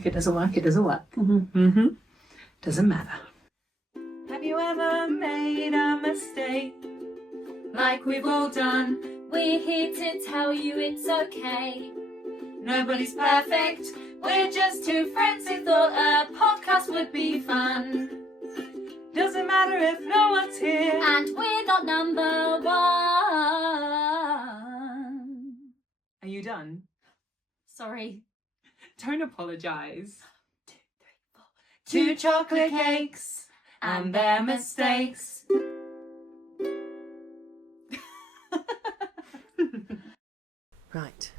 If it doesn't work, it doesn't work. Doesn't matter. Have you ever made a mistake? Like we've all done. We're here to tell you it's okay. Nobody's perfect. We're just two friends who thought a podcast would be fun. Doesn't matter if no one's here. And we're not number one. Are you done? Sorry. Don't apologise. 2 chocolate cakes and their mistakes. Right.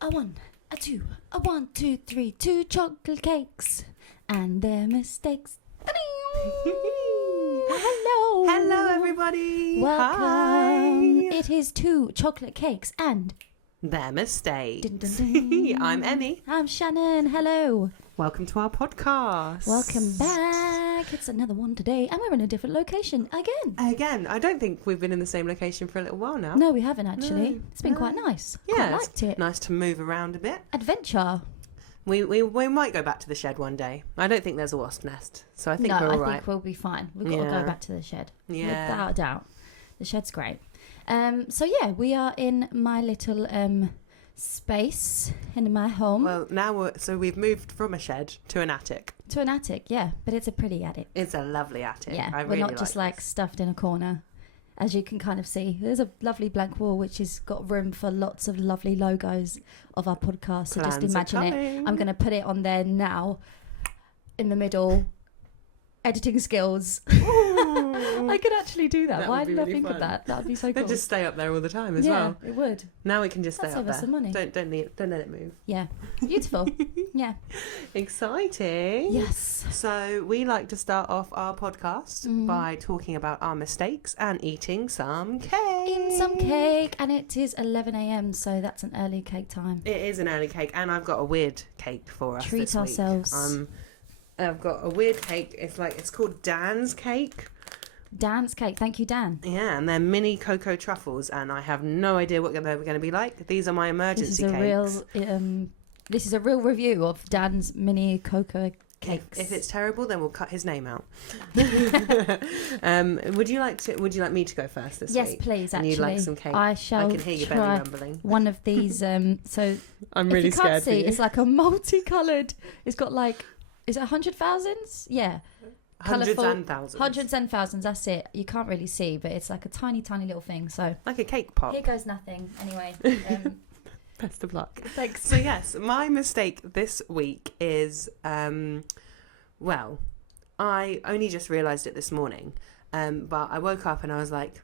A 1, a 2, a 1, 2, 3, 2 chocolate cakes and their mistakes. Hello. Hello, everybody. Welcome. Hi. It is 2 chocolate cakes and Their mistakes. Dun, dun, dun. I'm Emmy. I'm Shannon. Hello. Welcome to our podcast. Welcome back. It's another one today, and we're in a different location again. Again, I don't think we've been in the same location for a little while now. No, we haven't actually. No, It's been no. quite nice. Yeah, Quite liked it. Nice to move around a bit. Adventure. We might go back to the shed one day. I don't think there's a wasp nest, so I think No, we're all I right. think we'll be fine. We've got to Yeah. go back to the shed. Yeah. Without a doubt. The shed's great. So yeah, we are in my little space in my home. Well, now we've moved from a shed to an attic. To an attic, yeah. But it's a pretty attic. It's a lovely attic. Yeah. I We're really not just like this. stuffed in a corner. As you can kind of see, there's a lovely blank wall which has got room for lots of lovely logos of our podcast. So just Plans are imagine it. coming. I'm going to put it on there now, in the middle. Editing skills. I could actually do that. That Why would be did I really think fun. of that? That would be so cool. They'd just stay up there all the time as yeah, well. it would. Now we can just stay That'd up save us there. some money. Don't let it move. Yeah. Beautiful. Yeah. Exciting. Yes. So we like to start off our podcast Mhm. by talking about our mistakes and eating some cake. Eating some cake, and it is 11 a.m, so that's an early cake time. It is an early cake, and I've got a weird cake for us Treat this ourselves. week. I've got a weird cake. It's called Dan's cake. Dan's cake. Thank you, Dan. Yeah, and they're mini cocoa truffles, and I have no idea what they're going to be like. These are my This is emergency a cakes. real. This is a real review of Dan's mini cocoa cakes. If it's terrible, then we'll cut his name out. Would you like me to go first this yes, week? please. And Actually, you'd like some cake? I shall I can hear your belly try rumbling. one of these. So I'm if really you can't scared for see, you. it's like a multicolored. It's got like, is it 100,000s? Yeah. Hundreds colourful- and thousands. Hundreds and thousands, that's it. You can't really see, but it's like a tiny, tiny little thing. So Like a cake pop. here goes nothing. Anyway, Best of luck. thanks. So yes, my mistake this week is, well, I only just realised it this morning, but I woke up and I was like,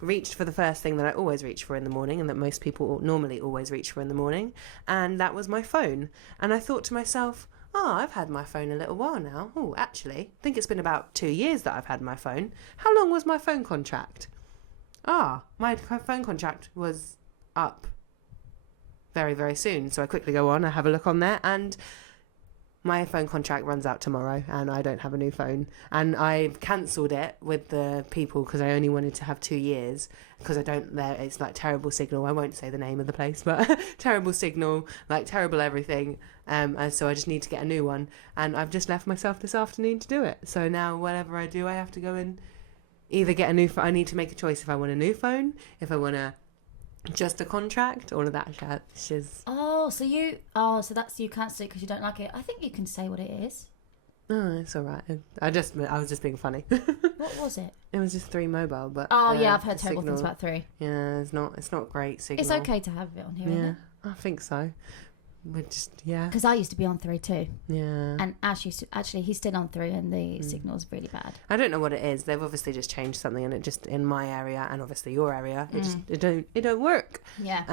reached for the first thing that I always reach for in the morning and that most people normally always reach for in the morning, and that was my phone. And I thought to myself, I've had my phone a little while now. Oh, actually, I think it's been about 2 years that I've had my phone. How long was my phone contract? My phone contract was up very, very soon. So I quickly go on, I have a look on there, and my phone contract runs out tomorrow and I don't have a new phone. And I've cancelled it with the people because I only wanted to have 2 years because it's like terrible signal. I won't say the name of the place, but terrible signal, like terrible everything. And so I just need to get a new one. And I've just left myself this afternoon to do it. So now whatever I do, I have to go and either get a new phone. I need to make a choice if I want a new phone, if I want just a contract, all of that shiz. So that's you cancel it because you don't like it. I think you can say what it is. No, it's all right. I was just being funny. What was it? It was just 3 mobile, but Yeah, I've heard the terrible things signal- about 3. Yeah, it's not great signal. It's okay to have it on here, isn't Yeah, it? I think so. We're just Because I used to be on 3 too, yeah. and Ash used to, actually he's still on 3, and the signal's really bad. I don't know what it is. They've obviously just changed something, and it just in my area and obviously your area, it don't work. Yeah.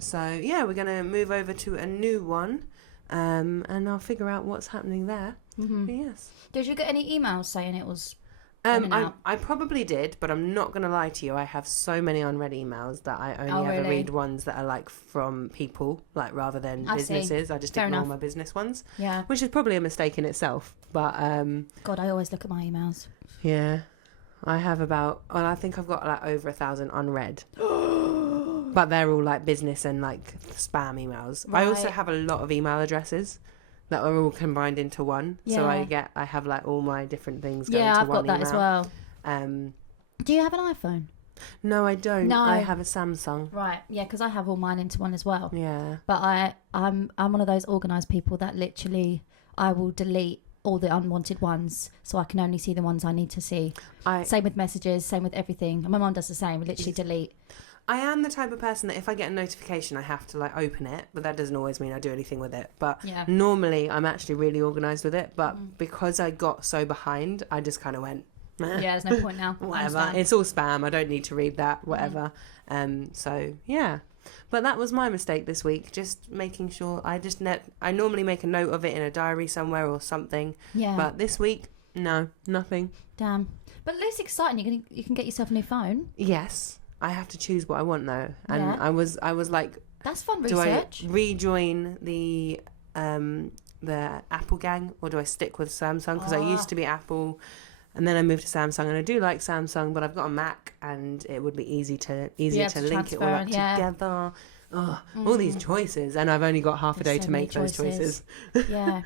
So yeah, we're gonna move over to a new one, and I'll figure out what's happening there. Mm-hmm. But yes. Did you get any emails saying it was? in and out? I probably did, but I'm not going to lie to you. I have so many unread emails that I only ever really? read ones that are like from people, like rather than I see. businesses. I just Fair ignore enough. my business ones, Yeah. which is probably a mistake in itself. But God, I always look at my emails. yeah, I have I think I've got like over 1,000 unread. But they're all like business and like spam emails. I also Right. have a lot of email addresses that are all combined into one. So Yeah. I have like all my different things going Yeah, to I've one got that email. as well. Um, Do you have an iPhone? no, I don't. No. I have a Samsung. Right. Yeah, because I have all mine into one as well. Yeah. But I'm one of those organised people that literally I will delete all the unwanted ones so I can only see the ones I need to see. Same with messages, same with everything. And my mum does the same. We literally delete. I am the type of person that if I get a notification, I have to like open it, but that doesn't always mean I do anything with it. But normally I'm actually really organised with it. But because I got so behind, I just kind of went, yeah, there's no point now. whatever. It's all spam. I don't need to read that, whatever. So, yeah. But that was my mistake this week, just making sure I normally make a note of it in a diary somewhere or something. Yeah. But this week, no, nothing. Damn. But at least exciting. You can get yourself a new phone. Yes. I have to choose what I want though. And Yeah. I was like, that's fun do I research. rejoin the Apple gang or do I stick with Samsung? Because I used to be Apple and then I moved to Samsung and I do like Samsung, but I've got a Mac and it would be easier to link it all up together. Oh, all these choices, and I've only got half a day to make those choices. Yeah.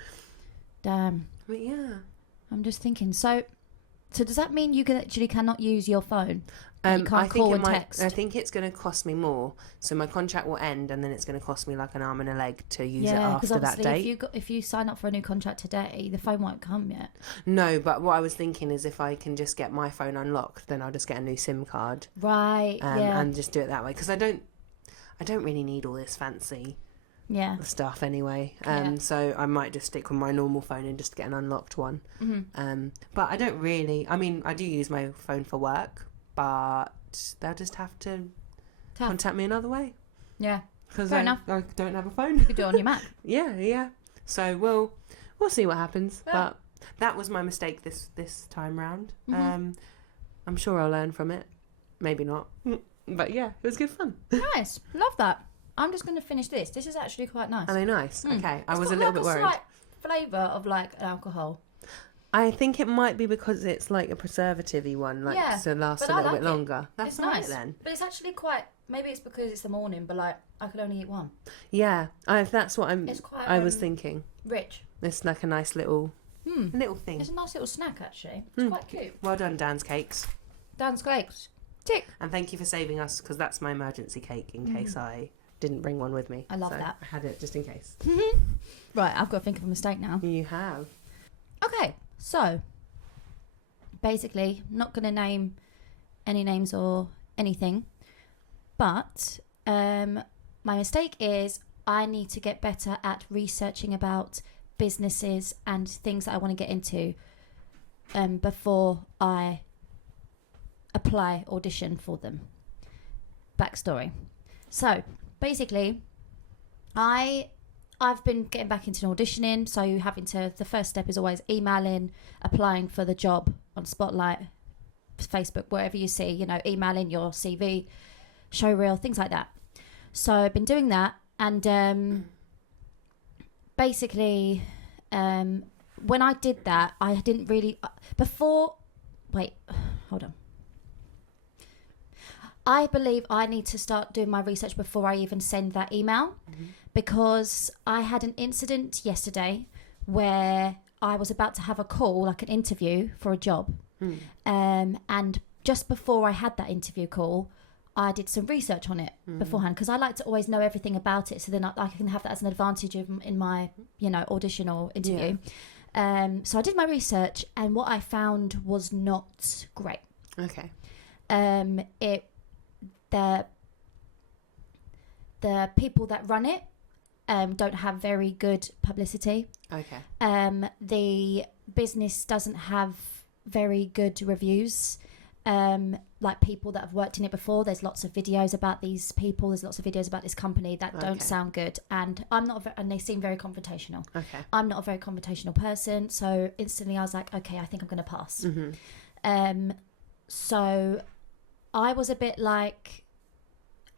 Damn. But yeah. I'm just thinking. So does that mean you actually cannot use your phone? You can't I think call and text? I think it's going to cost me more. So my contract will end, and then it's going to cost me like an arm and a leg to use it after that date. If you sign up for a new contract today, the phone won't come yet. No, but what I was thinking is if I can just get my phone unlocked, then I'll just get a new SIM card. Right. And just do it that way because I don't really need all this fancy stuff anyway. So I might just stick with my normal phone and just get an unlocked one. But I don't really. I mean, I do use my phone for work. But they'll just have to contact me another way. Yeah. Because I don't have a phone. You could do it on your Mac. Yeah. So we'll see what happens. Yeah. But that was my mistake this time round. I'm sure I'll learn from it. Maybe not. But yeah, it was good fun. Nice. Love that. I'm just going to finish this. This is actually quite nice. Are they nice? Okay. I was a little bit worried. It's got like a slight flavour of like alcohol. I think it might be because it's like a preservative-y one, so it lasts a little bit longer. That's nice then. But it's actually quite. Maybe it's because it's the morning, but like I could only eat one. Yeah, that's what It's quite, I was thinking. Rich. It's like a nice little thing. It's a nice little snack actually. It's quite cute. Well done, Dan's Cakes. Dan's Cakes. Tick. And thank you for saving us because that's my emergency cake in case I didn't bring one with me. I love that. I had it just in case. Right, I've got to think of a mistake now. You have. Okay. So, basically, not going to name any names or anything, but my mistake is I need to get better at researching about businesses and things that I want to get into before I audition for them. Backstory. So, basically, I've been getting back into auditioning, so the first step is always emailing, applying for the job on Spotlight, Facebook, wherever you see, emailing your CV, showreel, things like that. So I've been doing that, and basically, when I did that, I didn't really, hold on. I believe I need to start doing my research before I even send that email. Because I had an incident yesterday where I was about to have a call, like an interview for a job. And just before I had that interview call, I did some research on it beforehand because I like to always know everything about it so then I can have that as an advantage in my, audition or interview. Yeah. So I did my research and what I found was not great. Okay. The people that run it don't have very good publicity. Okay. The business doesn't have very good reviews. Like people that have worked in it before, there's lots of videos about these people. There's lots of videos about this company that don't sound good. And I'm not, and they seem very confrontational. Okay. I'm not a very confrontational person. So instantly I was like, okay, I think I'm going to pass. So I was a bit like,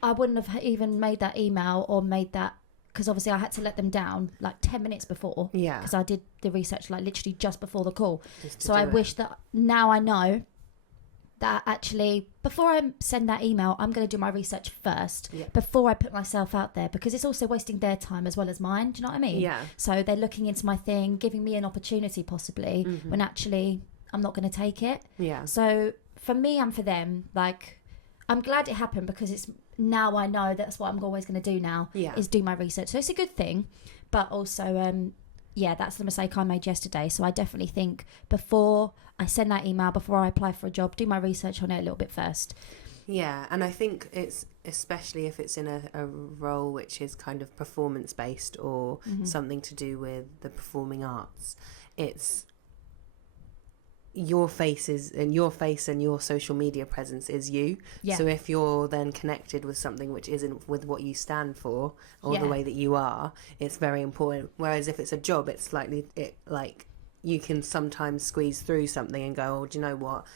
I wouldn't have even made that email or made that, because obviously I had to let them down like 10 minutes before. Yeah. Because I did the research like literally just before the call. So I wish that now I know that actually, before I send that email, I'm going to do my research first Yeah. before I put myself out there, because it's also wasting their time as well as mine. Do you know what I mean? Yeah. So they're looking into my thing, giving me an opportunity possibly, when actually I'm not going to take it. Yeah. So for me and for them, like, I'm glad it happened, because it's now I know that's what I'm always going to do now, Yeah. is do my research. So it's a good thing, but also, yeah, that's the mistake I made yesterday. So I definitely think before I send that email, before I apply for a job, do my research on it a little bit first. Yeah, and I think it's, especially if it's in a role which is kind of performance based or something to do with the performing arts, it's your face and your social media presence is you. Yeah. So if you're then connected with something which isn't with what you stand for or the Yeah. way that you are, it's very important. Whereas if it's a job, it's slightly like you can sometimes squeeze through something and go, oh, do you know what?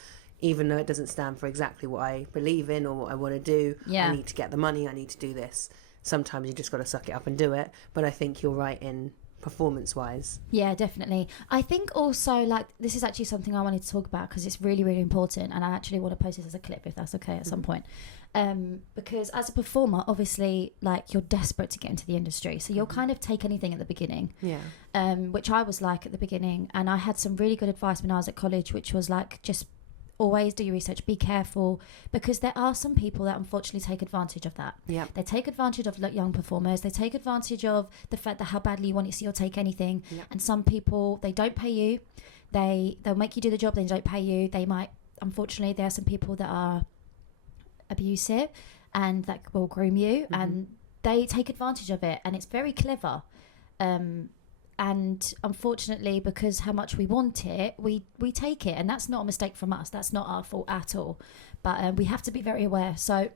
Even though it doesn't stand for exactly what I believe in or what I want to do, Yeah. I need to get the money, I need to do this. Sometimes you just got to suck it up and do it. But I think you're right in performance wise. Yeah, definitely. I think also, like, this is actually something I wanted to talk about because it's really, really important, and I actually want to post this as a clip if that's okay at some point. Because as a performer, obviously, like, you're desperate to get into the industry, so you'll kind of take anything at the beginning. Yeah. Which I was like at the beginning, and I had some really good advice when I was at college, which was like, just always do your research, be careful, because there are some people that unfortunately take advantage of that. Yeah. They take advantage of young performers, they take advantage of the fact that how badly you want it, so you'll take anything. Yeah. And some people, they don't pay you, they'll make you do the job, they don't pay you. They might, unfortunately, there are some people that are abusive and that will groom you, and they take advantage of it, and it's very clever. And unfortunately, because how much we want it, we take it. And that's not a mistake from us. That's not our fault at all. But we have to be very aware. So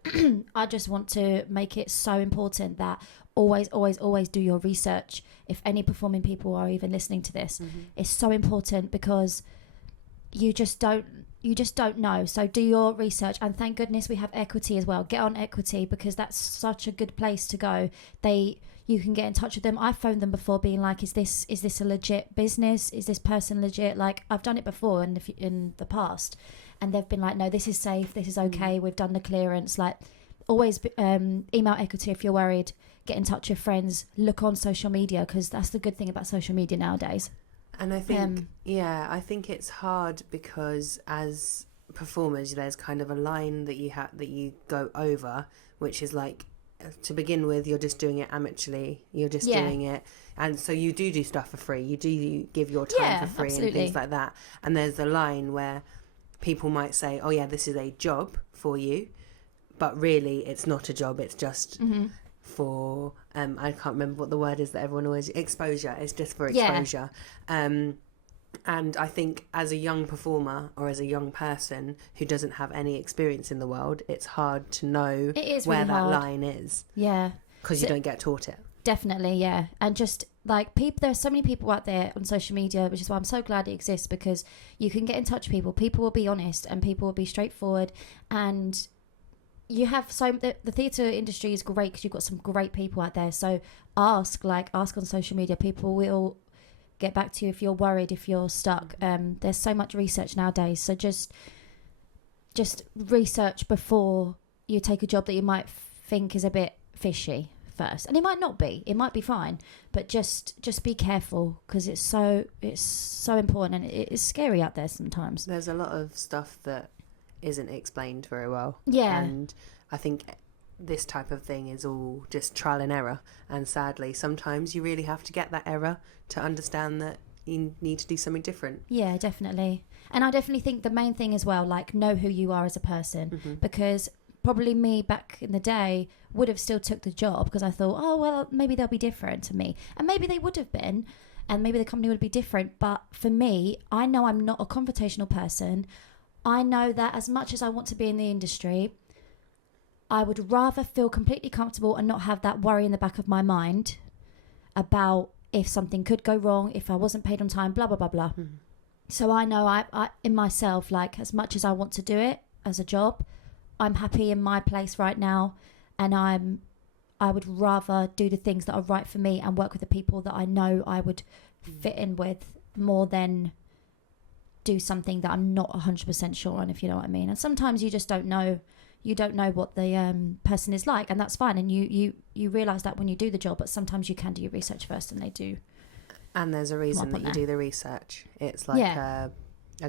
I just want to make it so important that always, always, always do your research. If any performing people are even listening to this, it's so important, because you just don't know. So do your research, and thank goodness we have Equity as well. Get on Equity, because that's such a good place to go. You can get in touch with them. I've phoned them before, being like, is this a legit business? Is this person legit? Like, I've done it before in the past, and they've been like, no, this is safe, this is okay, we've done the clearance. Like, always email Equity if you're worried. Get in touch with friends. Look on social media, because that's the good thing about social media nowadays. And I think, I think it's hard because as performers, there's kind of a line that you go over, which is like, to begin with, you're just doing it amateurly. You're just doing it, and so you do stuff for free. You do give your time for free and things like that. And there's a line where people might say, "Oh yeah, this is a job for you," but really, it's not a job. It's just for I can't remember what the word is that everyone always exposure. It's just for exposure. And I think as a young performer or as a young person who doesn't have any experience in the world, it's hard to know where that line is. Yeah. Because you don't get taught it. Definitely, yeah. And just like there are so many people out there on social media, which is why I'm so glad it exists, because you can get in touch with people. People will be honest and people will be straightforward. And you have the theatre industry is great because you've got some great people out there. So ask on social media. People will get back to you if you're worried, if you're stuck. There's so much research nowadays, so just research before you take a job that you might think is a bit fishy first. And it might not be, it might be fine, but just be careful, because it's so important, and it's scary out there sometimes. There's a lot of stuff that isn't explained very well, and I think this type of thing is all just trial and error, and sadly sometimes you really have to get that error to understand that you need to do something different. Yeah, definitely. And I definitely think the main thing as well, like, know who you are as a person, because probably me back in the day would have still took the job because I thought, oh well, maybe they'll be different to me, and maybe they would have been, and maybe the company would be different. But for me, I know I'm not a confrontational person. I know that as much as I want to be in the industry, I would rather feel completely comfortable and not have that worry in the back of my mind about if something could go wrong, if I wasn't paid on time, blah, blah, blah, blah. So I know I in myself, like, as much as I want to do it as a job, I'm happy in my place right now, and I would rather do the things that are right for me and work with the people that I know I would fit in with more than do something that I'm not 100% sure on, if you know what I mean. And sometimes you just don't know. You don't know what the person is like, and that's fine. And you realise that when you do the job, but sometimes you can do your research first, and they do. And there's a reason that you do the research. It's like a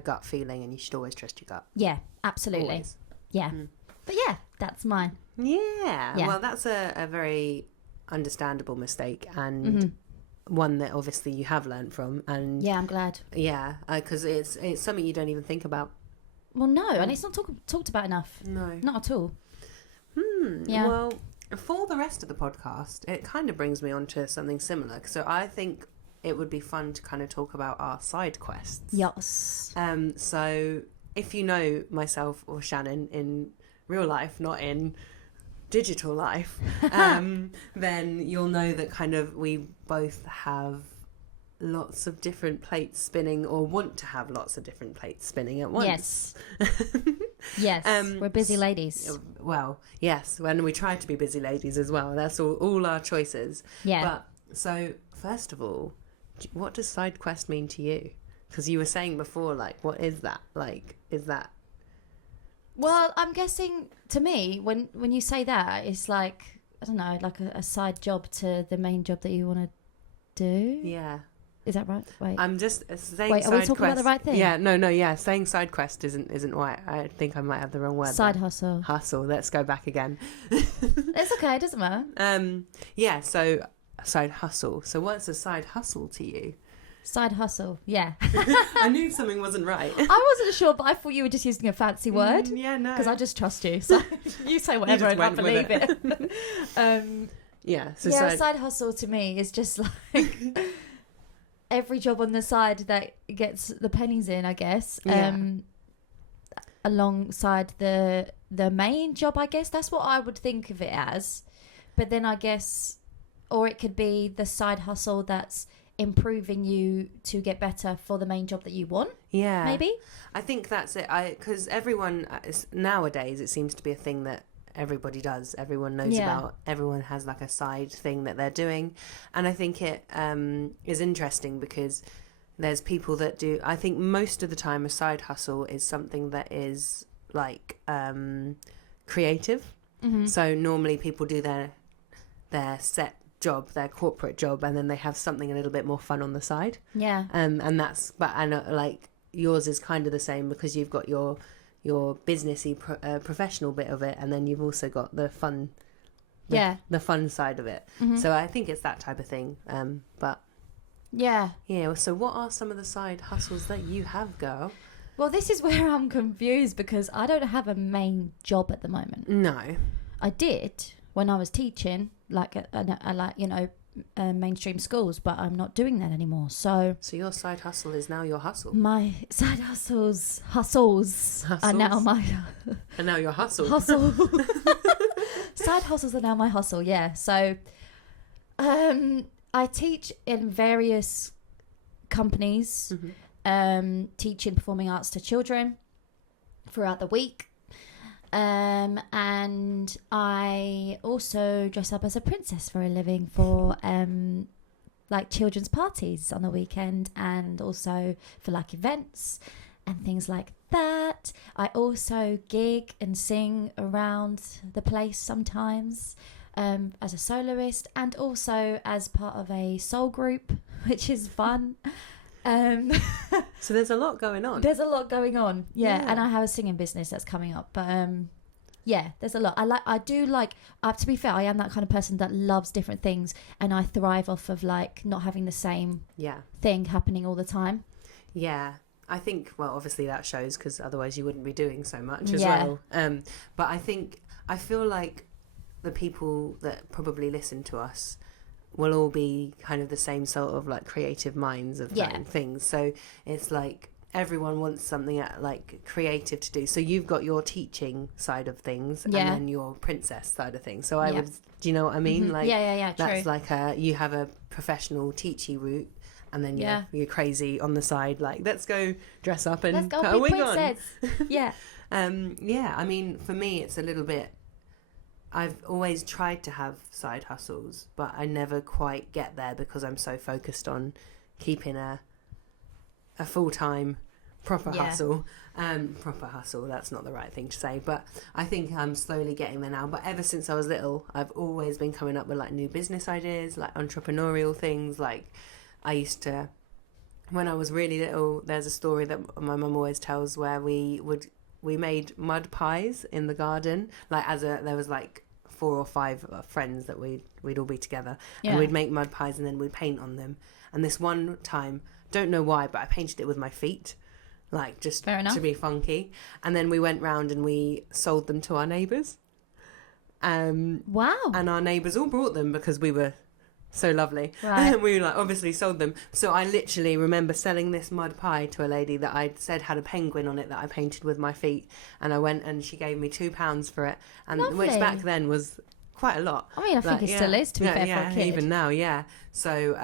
gut feeling, and you should always trust your gut. Yeah, absolutely. Always. Yeah. But yeah, that's mine. Yeah. Well, that's a very understandable mistake, and one that obviously you have learned from. And yeah, I'm glad. Yeah, because it's something you don't even think about. Well, no, and it's not talked about enough. No. Not at all. Yeah. Well, for the rest of the podcast, it kind of brings me on to something similar. So I think it would be fun to kind of talk about our side quests. Yes. So if you know myself or Shannon in real life, not in digital life, then you'll know that kind of we both have lots of different plates spinning, or want to have lots of different plates spinning at once. Yes. We're busy ladies. Well, yes, when we try to be busy ladies as well. That's all our choices. Yeah. But so first of all, what does side quest mean to you? Because you were saying before, like, what is that? Like, is that? Well, I'm guessing to me, when you say that, it's like, I don't know, like a side job to the main job that you want to do. Yeah. Is that right? Wait. I'm just saying. Wait, are we talking about the right thing? Yeah, no, yeah. Saying side quest isn't right. I think I might have the wrong word. Side there. hustle. Hustle. Let's go back again. It's okay. It doesn't matter. Yeah. So side hustle. So what's a side hustle to you? Side hustle. Yeah. I knew something wasn't right. I wasn't sure, but I thought you were just using a fancy word. Yeah, no. Because I just trust you. So you say whatever and I believe it. Yeah. So side hustle to me is just like every job on the side that gets the pennies in, I guess. Alongside the main job, I guess. That's what I would think of it as. But then I guess, or it could be the side hustle that's improving you to get better for the main job that you want. Yeah. Maybe. I think that's it. Because everyone, nowadays, it seems to be a thing that everybody does. Everyone knows about. Everyone has like a side thing that they're doing. And I think it is interesting because there's people that do. I think most of the time a side hustle is something that is like creative. Mm-hmm. So normally people do their set job, their corporate job, and then they have something a little bit more fun on the side. Yeah. And that's, but I know, like yours is kind of the same because you've got your businessy professional bit of it, and then you've also got the fun, the fun side of it. Mm-hmm. So I think it's that type of thing. But yeah. So what are some of the side hustles that you have, girl? Well, this is where I'm confused because I don't have a main job at the moment. No, I did when I was teaching, like mainstream schools, but I'm not doing that anymore. So your side hustle is now your hustle. My side hustles are now my and now your hustle. Side hustles are now my hustle. Yeah. So, I teach in various companies, teaching performing arts to children throughout the week. And I also dress up as a princess for a living for like children's parties on the weekend, and also for like events and things like that. I also gig and sing around the place sometimes as a soloist, and also as part of a soul group, which is fun. So there's a lot going on. Yeah. And I have a singing business that's coming up, but there's a lot. To be fair, I am that kind of person that loves different things, and I thrive off of like not having the same thing happening all the time. I think, well, obviously that shows, because otherwise you wouldn't be doing so much as well. But I feel like the people that probably listen to us will all be kind of the same sort of like creative minds of things. So it's like everyone wants something like creative to do. So you've got your teaching side of things and then your princess side of things. So I would, do you know what I mean? Like that's true. Like you have a professional teachy route, and then you're crazy on the side. Like, let's go dress up and put a wig on. I mean, for me, it's a little bit. I've always tried to have side hustles, but I never quite get there because I'm so focused on keeping a full-time proper Yeah. hustle. Proper hustle, that's not the right thing to say, but I think I'm slowly getting there now. But ever since I was little, I've always been coming up with like new business ideas, like entrepreneurial things. Like I used to, when I was really little, there's a story that my mum always tells where we made mud pies in the garden. Like there was like 4 or 5 friends that we'd all be together, and we'd make mud pies and then we'd paint on them. And this one time, don't know why, but I painted it with my feet, like just to be funky. And then we went round and we sold them to our neighbours. Wow. And our neighbours all brought them because we were so lovely. Right. And we like obviously sold them. So I literally remember selling this mud pie to a lady that I'd said had a penguin on it that I painted with my feet. And I went and she gave me £2 for it, and Lovely. which back then was quite a lot. I mean, I think it still is, to be fair, for a kid. Even now, yeah. So,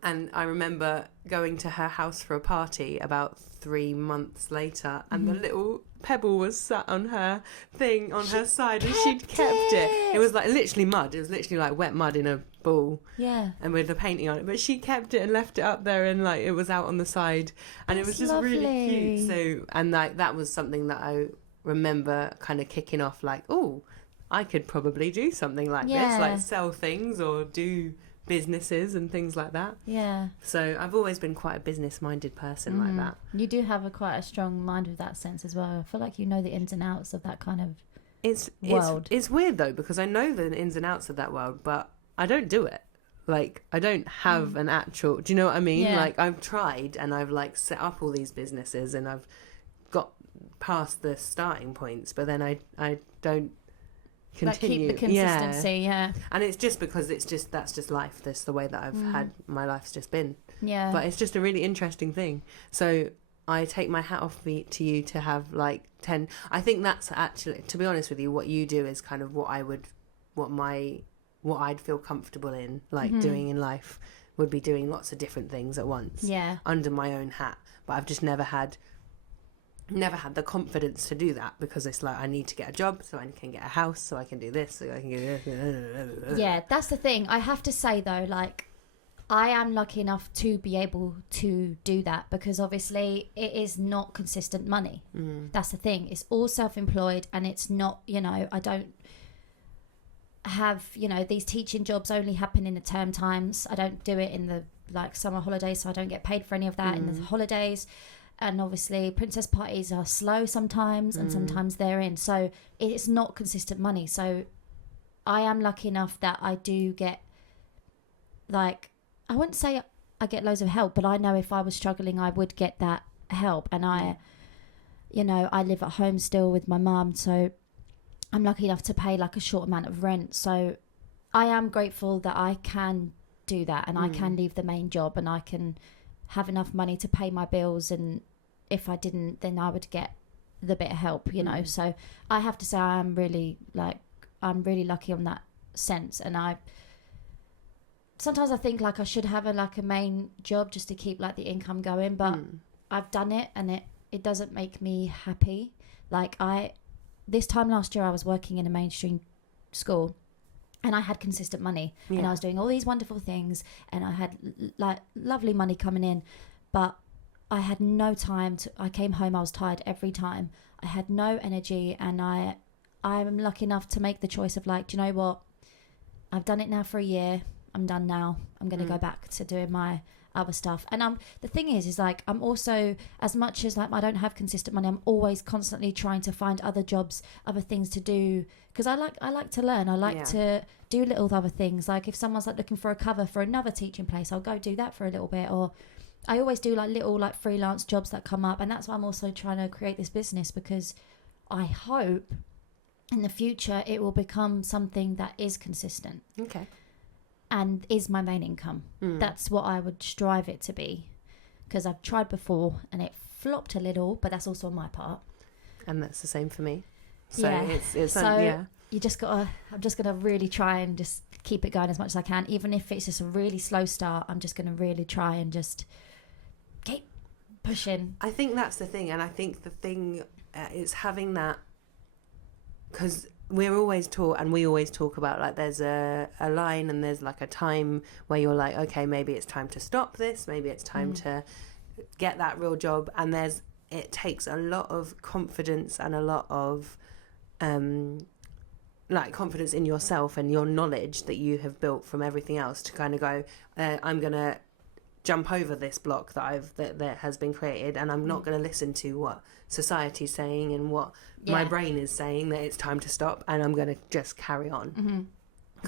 and I remember going to her house for a party about 3 months later, and the little pebble was sat on her thing on her side, and she'd kept it. It was like literally mud. It was literally like wet mud in a ball. Yeah. And with the painting on it, but she kept it and left it up there, and like it was out on the side, and it was just really cute. So, and like that was something that I remember kind of kicking off, like, oh, I could probably do something like this, like sell things or do businesses and things like that. Yeah. So I've always been quite a business-minded person like that. You do have quite a strong mind with that sense as well. I feel like you know the ins and outs of that kind of world. It's weird though, because I know the ins and outs of that world, but I don't do it. Like I don't have an actual. Do you know what I mean? Yeah. Like I've tried and I've like set up all these businesses and I've got past the starting points, but then I don't continue. Like keep the consistency, yeah. And it's just because that's just life. That's the way that I've had my life's just been. Yeah. But it's just a really interesting thing. So I take my hat off to you to have like 10. I think that's actually, to be honest with you, what you do is kind of what I'd feel comfortable in, like doing in life, would be doing lots of different things at once. Yeah. Under my own hat. But I've just never had the confidence to do that, because it's like I need to get a job so I can get a house, so I can do this, so I can get this. Yeah, that's the thing. I have to say though, like I am lucky enough to be able to do that, because obviously it is not consistent money. That's the thing. It's all self-employed, and it's not, I don't have, these teaching jobs only happen in the term times. I don't do it in the like summer holidays, so I don't get paid for any of that in the holidays. And obviously princess parties are slow sometimes, and sometimes they're in. So it's not consistent money. So I am lucky enough that I do get, like, I wouldn't say I get loads of help, but I know if I was struggling, I would get that help. And I live at home still with my mum. So I'm lucky enough to pay like a short amount of rent. So I am grateful that I can do that, and I can leave the main job, and I can have enough money to pay my bills, and if I didn't, then I would get the bit of help, So I have to say I'm really lucky on that sense. And sometimes I think like I should have a main job just to keep like the income going, but I've done it and it doesn't make me happy. Like this time last year I was working in a mainstream school, and I had consistent money, and I was doing all these wonderful things, and I had like lovely money coming in, but I had no time I came home, I was tired every time. I had no energy, and I'm lucky enough to make the choice of like, do you know what? I've done it now for a year. I'm done now. I'm going to go back to doing my other stuff. And the thing is like I'm also, as much as like I don't have consistent money, I'm always constantly trying to find other jobs, other things to do, because I like to learn. I like to do little other things. Like if someone's like looking for a cover for another teaching place, I'll go do that for a little bit. Or I always do like little like freelance jobs that come up, and that's why I'm also trying to create this business, because I hope in the future it will become something that is consistent. Okay. And is my main income. That's what I would strive it to be, because I've tried before and it flopped a little, but that's also on my part. And that's the same for me. So it's you just gotta, I'm just gonna really try and just keep it going as much as I can, even if it's just a really slow start. I'm just gonna really try and just keep pushing. I think that's the thing, and I think the thing is having that, because we're always taught, and we always talk about like there's a line and there's like a time where you're like, okay, maybe it's time to stop this, maybe it's time to get that real job, and it takes a lot of confidence and a lot of like confidence in yourself and your knowledge that you have built from everything else to kind of go, I'm gonna jump over this block that has been created, and I'm not going to listen to what society's saying and what my brain is saying, that it's time to stop, and I'm going to just carry on.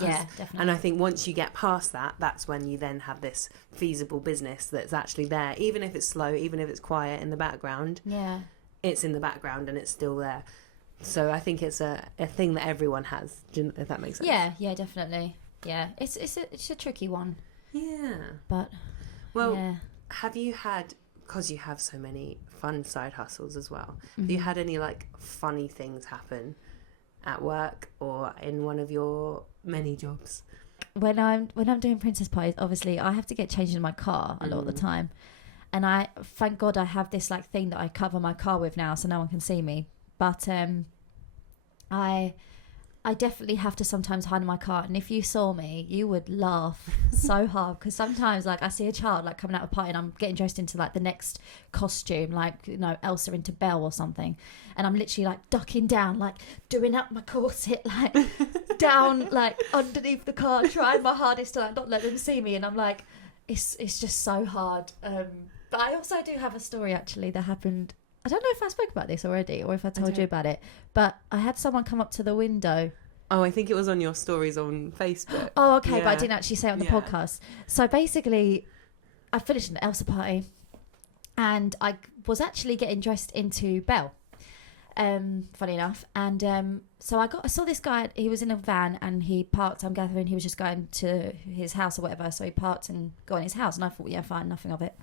Yeah, definitely. And I think once you get past that, that's when you then have this feasible business that's actually there, even if it's slow, even if it's quiet in the background. Yeah, it's in the background and it's still there. So I think it's a thing that everyone has, if that makes sense. Yeah, definitely. Yeah, it's a tricky one. Yeah. But well, have you had, because you have so many fun side hustles as well, have you had any like funny things happen at work or in one of your many jobs? When I'm doing princess pies, obviously I have to get changed in my car a lot of the time, and I thank God I have this like thing that I cover my car with now, so no one can see me. But I definitely have to sometimes hide in my car, and if you saw me, you would laugh so hard, because sometimes like I see a child like coming out of a party and I'm getting dressed into like the next costume, like, you know, Elsa into Belle or something, and I'm literally like ducking down, like doing up my corset, like down like underneath the car, trying my hardest to like not let them see me, and I'm like, it's just so hard. But I also do have a story actually that happened. I don't know if I spoke about this already or if I told you about it, but I had someone come up to the window. Oh, I think it was on your stories on Facebook. Oh, okay, but I didn't actually say it on the podcast. So basically, I finished an Elsa party, and I was actually getting dressed into Belle, funny enough. And so I saw this guy, he was in a van, and he parked, I'm gathering he was just going to his house or whatever, so he parked and got in his house, and I thought, yeah, fine, nothing of it.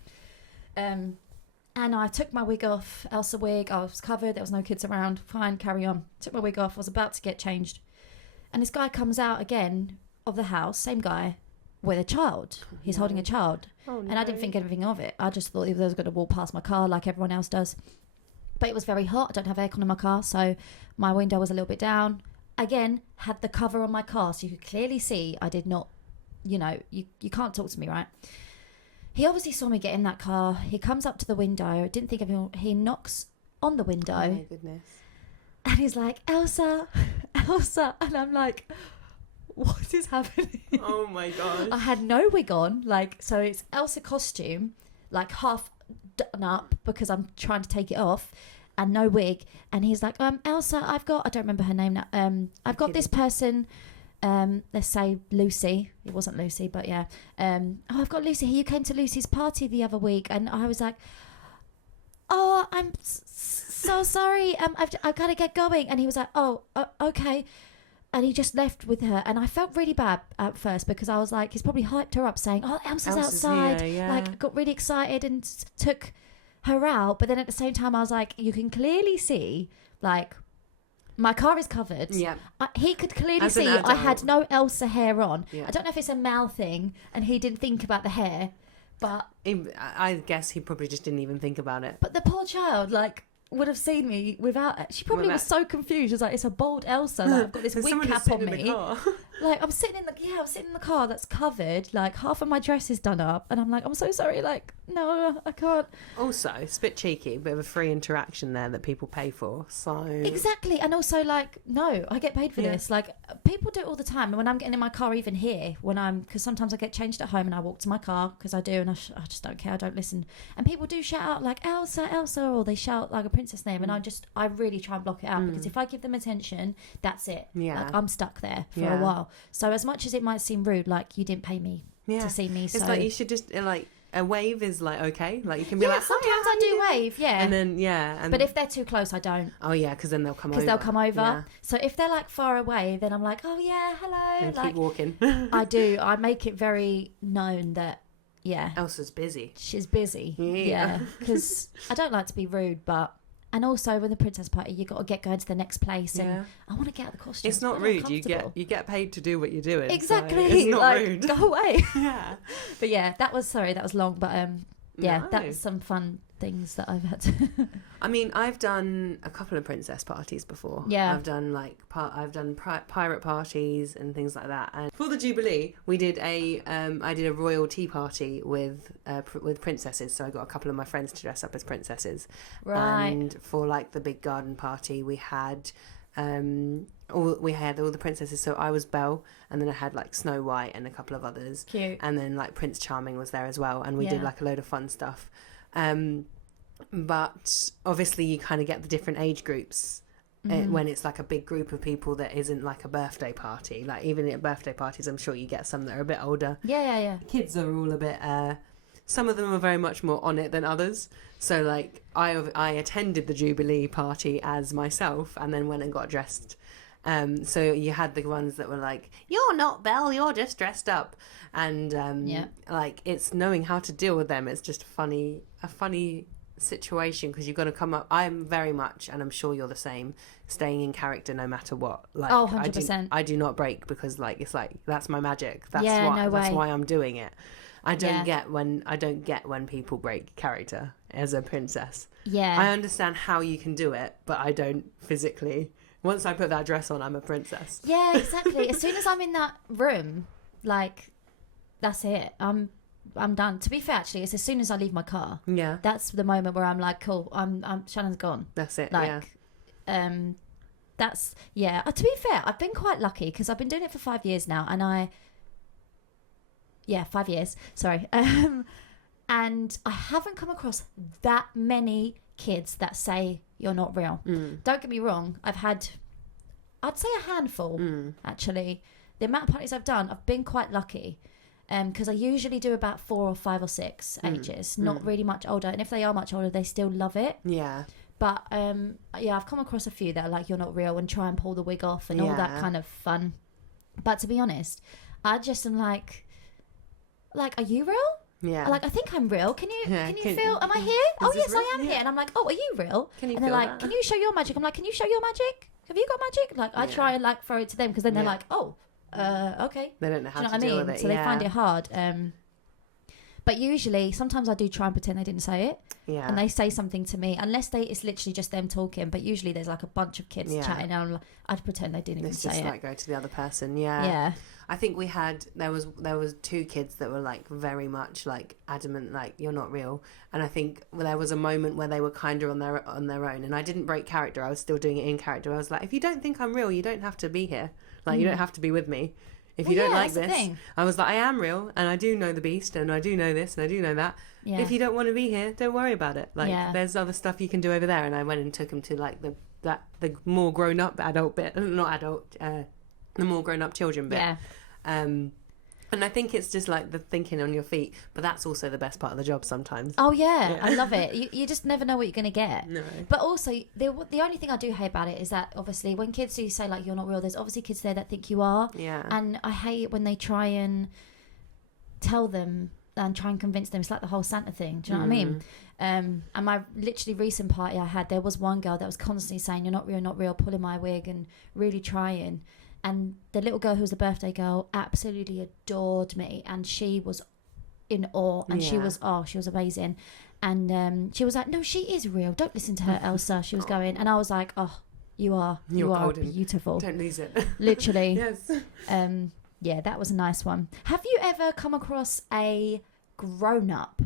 And I took my wig off, Elsa wig. I was covered. There was no kids around. Fine, carry on. Took my wig off. I was about to get changed. And this guy comes out again of the house, same guy, with a child. He's holding a child. Oh, no. And I didn't think anything of it. I just thought he was going to walk past my car like everyone else does. But it was very hot. I don't have aircon in my car, so my window was a little bit down. Again, had the cover on my car, so you could clearly see I did not, you know, you can't talk to me, right? He obviously saw me get in that car. He comes up to the window. Didn't think of him. He knocks on the window. Oh, my goodness. And he's like, Elsa, Elsa. And I'm like, what is happening? Oh, my gosh. I had no wig on. Like, so it's Elsa costume, like half done up because I'm trying to take it off, and no wig. And he's like, Elsa, I don't remember her name now. I've got this person... let's say Lucy. It wasn't Lucy, but yeah. I've got Lucy here. You came to Lucy's party the other week, and I was like, oh, I'm so sorry. I've got to get going. And he was like, oh, okay. And he just left with her, and I felt really bad at first because I was like, he's probably hyped her up, saying, oh, Elsa's outside. Here, yeah. Like, got really excited and took her out. But then at the same time, I was like, you can clearly see, like, my car is covered. Yeah. He could clearly see I had no Elsa hair on. Yeah. I don't know if it's a male thing and he didn't think about the hair, but... I guess he probably just didn't even think about it. But the poor child, like, would have seen me without it. She probably was so confused. She was like, it's a bald Elsa. Like, I've got this wig cap on me. Like, I'm sitting in the car that's covered. Like, half of my dress is done up. And I'm like, I'm so sorry. Like, no, I can't. Also, it's a bit cheeky, a bit of a free interaction there that people pay for. So exactly. And also, like, no, I get paid for this. Like, people do it all the time. And when I'm getting in my car, even here, because sometimes I get changed at home and I walk to my car because I do, and I just don't care. I don't listen. And people do shout out like Elsa, Elsa, or they shout like a princess name, and I really try and block it out because if I give them attention, that's it. Yeah, like, I'm stuck there for a while. So as much as it might seem rude, like, you didn't pay me to see me. So it's like you should just like. A wave is like okay, like you can be like. Sometimes I do wave, and then but if they're too close, I don't. Oh yeah, because then they'll come over. Because they'll come over. Yeah. So if they're like far away, then I'm like, oh yeah, hello. And like, keep walking. I do. I make it very known that Elsa's busy. She's busy. Yeah, because I don't like to be rude, but. And also with the princess party, you got to get going to the next place, and I want to get out of the costume. It's not rude. You get paid to do what you're doing. Exactly. So it's not like, rude. Go away. Yeah. But yeah, that was long, but that was some fun things that I've had to... I mean, I've done a couple of princess parties before. Yeah. I've done pirate parties and things like that. And for the Jubilee, we did I did a royal tea party with princesses. So I got a couple of my friends to dress up as princesses. Right. And for like the big garden party, we had all the princesses. So I was Belle, and then I had like Snow White and a couple of others. Cute. And then like Prince Charming was there as well, and we did like a load of fun stuff. But obviously you kind of get the different age groups when it's like a big group of people that isn't like a birthday party. Like even at birthday parties, I'm sure you get some that are a bit older. Yeah. Kids are all a bit some of them are very much more on it than others. So like I attended the Jubilee party as myself, and then went and got dressed. So you had the ones that were like, "You're not Belle, you're just dressed up," and like it's knowing how to deal with them. It's just a funny situation, because you've got to come up. I'm very much, and I'm sure you're the same, staying in character no matter what. Like, 100%. I do not break, because like it's like that's my magic. That's that's why I'm doing it. I don't get when people break character as a princess. Yeah. I understand how you can do it, but I don't physically. Once I put that dress on, I'm a princess. Yeah, exactly. As soon as I'm in that room, like, that's it. I'm done. To be fair, actually, it's as soon as I leave my car. Yeah. That's the moment where I'm like, cool, Shannon's gone. That's it. Like, that's, yeah. To be fair, I've been quite lucky, because I've been doing it for 5 years now, and 5 years, sorry. And I haven't come across that many kids that say you're not real. Don't get me wrong, I'd say a handful, actually. The amount of parties I've done, I've been quite lucky, because I usually do about 4 or 5 or 6 ages, not really much older, and if they are much older, they still love it. Yeah. But I've come across a few that are like, you're not real, and try and pull the wig off and all that kind of fun. But to be honest, I just am like, are you real? Yeah. Like, I think I'm real. Can you feel? Am I here? Oh yes, I am here. And I'm like, oh, are you real? Can you and they're feel like, that? can you show your magic? I'm like, can you show your magic? Have you got magic? Like, I try and like throw it to them, because then they're like, oh, okay. They don't know how Do you know to what I deal mean? with it. So they find it hard. But usually, sometimes I do try and pretend they didn't say it. Yeah. And they say something to me, unless it's literally just them talking. But usually there's like a bunch of kids chatting, and I'd pretend they didn't even say it. It's just like go to the other person. Yeah. Yeah. I think there was 2 kids that were like very much like adamant, like you're not real. And I think there was a moment where they were kind of on their own, and I didn't break character. I was still doing it in character. I was like, if you don't think I'm real, you don't have to be here. Like you don't have to be with me. If you don't like this, I was like, I am real, and I do know the beast, and I do know this, and I do know that. Yeah. If you don't want to be here, don't worry about it. Like there's other stuff you can do over there. And I went and took him to like the more grown up adult bit, not adult, the more grown up children bit. Yeah. And I think it's just like the thinking on your feet, but that's also the best part of the job sometimes. Oh yeah. I love it. You just never know what you're going to get. No. But also, the only thing I do hate about it is that obviously when kids do say like you're not real, there's obviously kids there that think you are. Yeah. And I hate when they try and tell them and try and convince them. It's like the whole Santa thing. Do you know what I mean? And my literally recent party I had, there was one girl that was constantly saying you're not real, pulling my wig and really trying. And the little girl who was the birthday girl absolutely adored me, and she was in awe, and she was amazing. And she was like, no, she is real, don't listen to her, Elsa. She was going, and I was like, oh, you are golden. Beautiful, don't lose it. Literally. Yes. Yeah, that was a nice one. Have you ever come across a grown-up,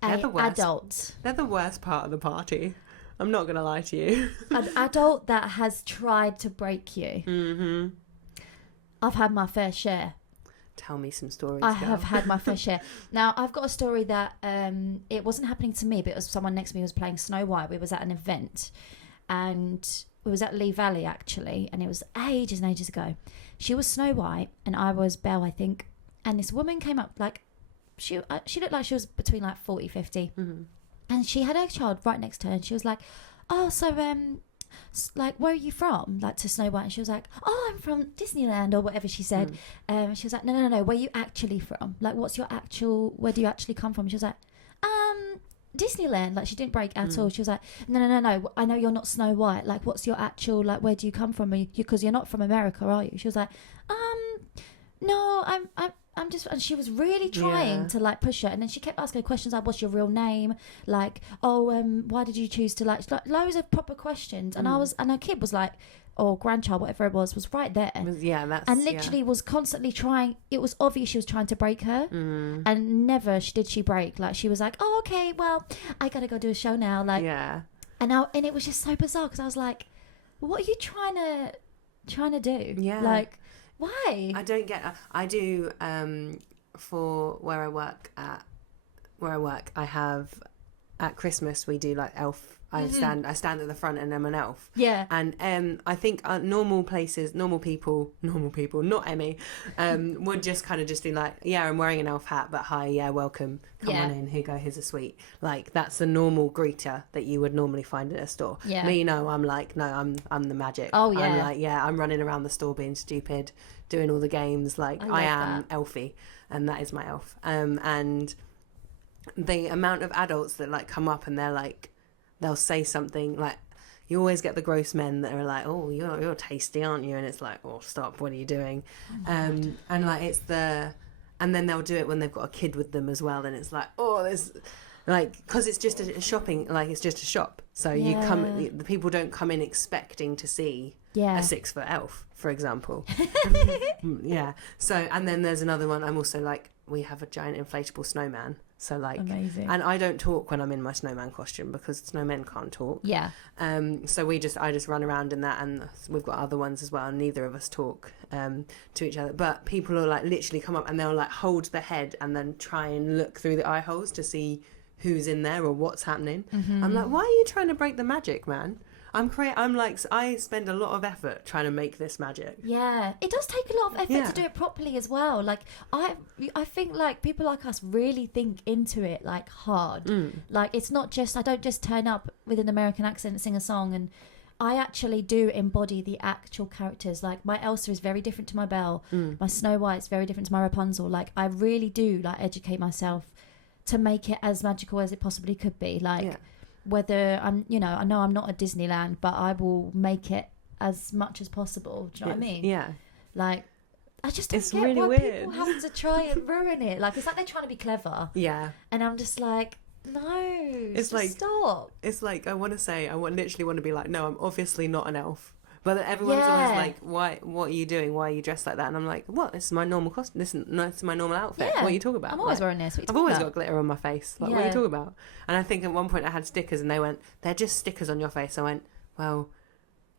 adult? They're the worst part of the party. I'm not going to lie to you. An adult that has tried to break you. Mm-hmm. I've had my fair share. Tell me some stories. I have had my fair share. Now, I've got a story that it wasn't happening to me, but it was someone next to me who was playing Snow White. We was at an event, and it was at Lee Valley, actually, and it was ages and ages ago. She was Snow White, and I was Belle, I think. And this woman came up, like, she looked like she was between, like, 40, 50. Mm-hmm. And she had her child right next to her, and she was like, oh, so, like, where are you from? Like, to Snow White. And she was like, oh, I'm from Disneyland, or whatever she said. She was like, no, where are you actually from? Like, where do you actually come from? And she was like, Disneyland. Like, she didn't break at all. She was like, no, I know you're not Snow White. Like, what's your actual, like, where do you come from? Because you're not from America, are you? She was like, no, I'm just, and she was really trying to like push her, and then she kept asking her questions like, what's your real name, like, why did you choose to like loads of proper questions, and and her kid was like, or grandchild, whatever it was right there, and literally was constantly trying. It was obvious she was trying to break her, and never did she break. Like, she was like, oh, okay, well, I gotta go do a show now, like, and it was just so bizarre, because I was like, what are you trying to do? Like, why? I don't get. I do for where I work, I have at Christmas we do like elf. I stand at the front and I'm an elf. Yeah. And I think normal people, not Emmy, would just kind of just be like, yeah, I'm wearing an elf hat, but hi, yeah, welcome, come on in, here you go, here's a sweet. Like, that's the normal greeter that you would normally find at a store. Yeah. Me, no, I'm like, no, I'm the magic. Oh, yeah. I'm like, yeah, I'm running around the store being stupid, doing all the games. Like, I am Elfie, and that is my elf. And the amount of adults that like come up and they're like, they'll say something like, you always get the gross men that are like, oh, you're tasty, aren't you? And it's like, oh, stop, what are you doing? And like, and then they'll do it when they've got a kid with them as well. And it's like, oh, there's like, because it's just a shopping, like, it's just a shop. So the people don't come in expecting to see a 6-foot elf, for example. So, and then there's another one. I'm also like, we have a giant inflatable snowman. So like, amazing. And I don't talk when I'm in my snowman costume because snowmen can't talk. Yeah. So I just run around in that, and we've got other ones as well. And neither of us talk to each other, but people will like literally come up and they'll like hold the head and then try and look through the eye holes to see who's in there or what's happening. I'm like, why are you trying to break the magic, man? I'm like, I spend a lot of effort trying to make this magic. Yeah, it does take a lot of effort to do it properly as well. Like, I think like people like us really think into it like hard. Like, it's not just, I don't just turn up with an American accent and sing a song, and I actually do embody the actual characters. Like, my Elsa is very different to my Belle. My Snow White's very different to my Rapunzel. Like, I really do like educate myself to make it as magical as it possibly could be. Like, whether I know I'm not at Disneyland, but I will make it as much as possible. Do you know what I mean? Yeah. Like, I just don't get really why weird. people have to try and ruin it. Like, it's like they're trying to be clever. Yeah. And I'm just like, no, it's like, stop. It's like, I literally want to be like, no, I'm obviously not an elf. But everyone's always like, why? What are you doing? Why are you dressed like that? And I'm like, what? This is my normal costume. This is my normal outfit. Yeah. What are you talking about? I'm always wearing this. I've always got glitter on my face. Like, what are you talking about? And I think at one point I had stickers, and they went, they're just stickers on your face. I went, well,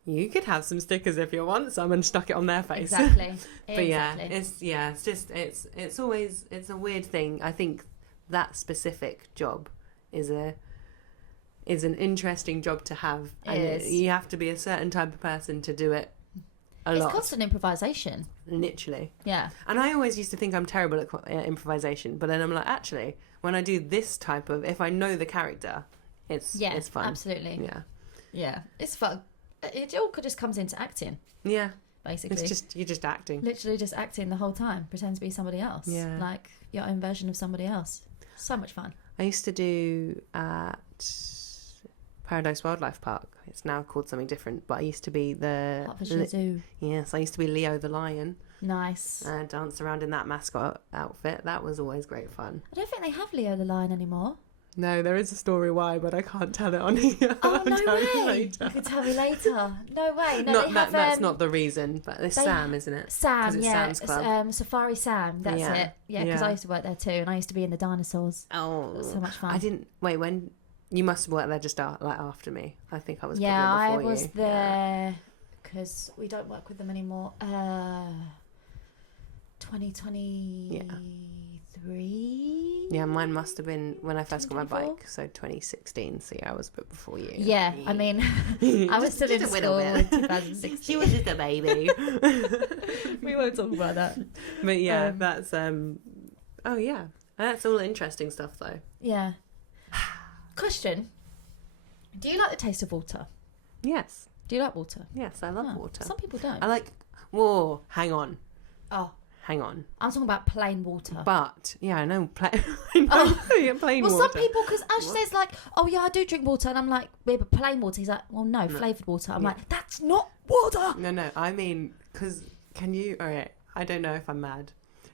you could have some stickers if you want some, and stuck it on their face. Exactly. But it's always a weird thing. I think that specific job is an interesting job to have, and you have to be a certain type of person to do it a lot. It's constant improvisation, literally. Yeah. And I always used to think I'm terrible at improvisation, but then I'm like, actually, when I do this type of, if I know the character, it's fun. Absolutely. Yeah, it's fun. It all just comes into acting. Yeah, basically, you're just acting, literally just acting the whole time, pretend to be somebody else. Yeah, like your own version of somebody else. So much fun. I used to do at Paradise Wildlife Park. It's now called something different, but I used to be the Hertfordshire Zoo. Yes, I used to be Leo the lion. Nice. Dance around in that mascot outfit. That was always great fun. I don't think they have Leo the lion anymore. No, there is a story why, but I can't tell it on here. Oh, no way. You can tell me later. No way. No, that's not the reason, but it's Sam, isn't it? Sam, yeah. Sam's Club. Safari Sam, that's it. Yeah, because I used to work there too, and I used to be in the dinosaurs. Oh. It was so much fun. When... You must have worked there just after me. I think I was probably before you. Yeah, I was there because we don't work with them anymore. 2023? Yeah, mine must have been when I first got my bike, so 2016. So yeah, I was a bit before you. Yeah, I mean, I was still in school in 2016. She was just a baby. We won't talk about that. But yeah, that's... Oh yeah, that's all interesting stuff though. Yeah. Question: do you like the taste of water? Yes. Do you like water? Yes, I love water. Some people don't. I like... Whoa, hang on. Oh. Hang on. I'm talking about plain water. But, yeah, I know. Plain water. Well, some people, because Ash says like, oh yeah, I do drink water. And I'm like, yeah, but plain water. He's like, well, no. Flavoured water. I'm like, that's not water. No, I mean, because can you... All right. I don't know if I'm mad.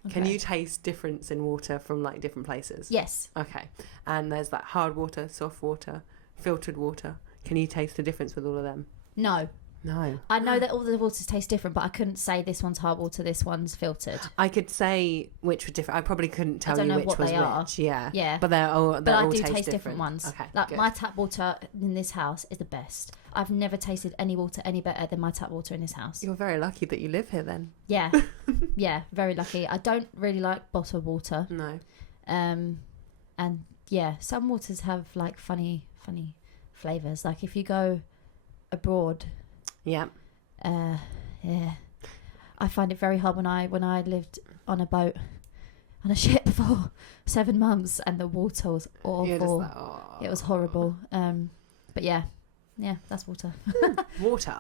Can Okay. you taste difference in water from like different places? Yes. Okay. And there's like hard water, soft water, filtered water. Can you taste the difference with all of them? No. No. I know that all the waters taste different, but I couldn't say this one's hard water, this one's filtered. I could say which were different. I probably couldn't tell don't you know which what was they are. which. Yeah. Yeah. But they're all taste different ones. Okay. Like good. my tap water in this house is the best. I've never tasted any water any better than my tap water in this house. You're very lucky that you live here then. Yeah. Yeah, very lucky. I don't really like bottled water. No. And yeah, some waters have like funny flavours. Like if you go abroad, Yeah. yeah, I find it very hard when I lived on a boat on a ship for 7 months and the water was awful. You're just like, oh. It was horrible. But yeah, that's water. Water.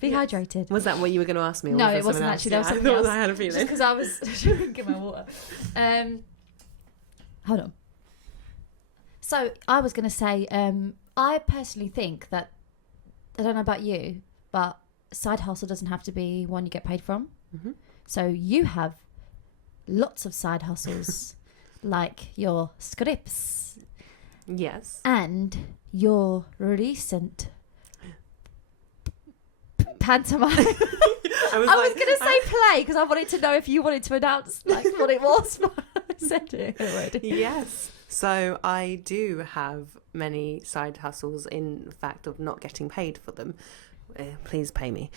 Be yes. hydrated. Was that what you were going to ask me? Or No, was it wasn't something actually. else? There was Yeah, something else. I had a feeling. Just because I was drinking my water. Hold on. So I was going to say, I personally think that, I don't know about you, but side hustle doesn't have to be one you get paid from. Mm-hmm. So you have lots of side hustles, like your scripts Yes. and your recent pantomime. I was going to say play because I wanted to know if you wanted to announce like what it was, but I said it already. Yes. So I do have many side hustles in fact of not getting paid for them. Please pay me.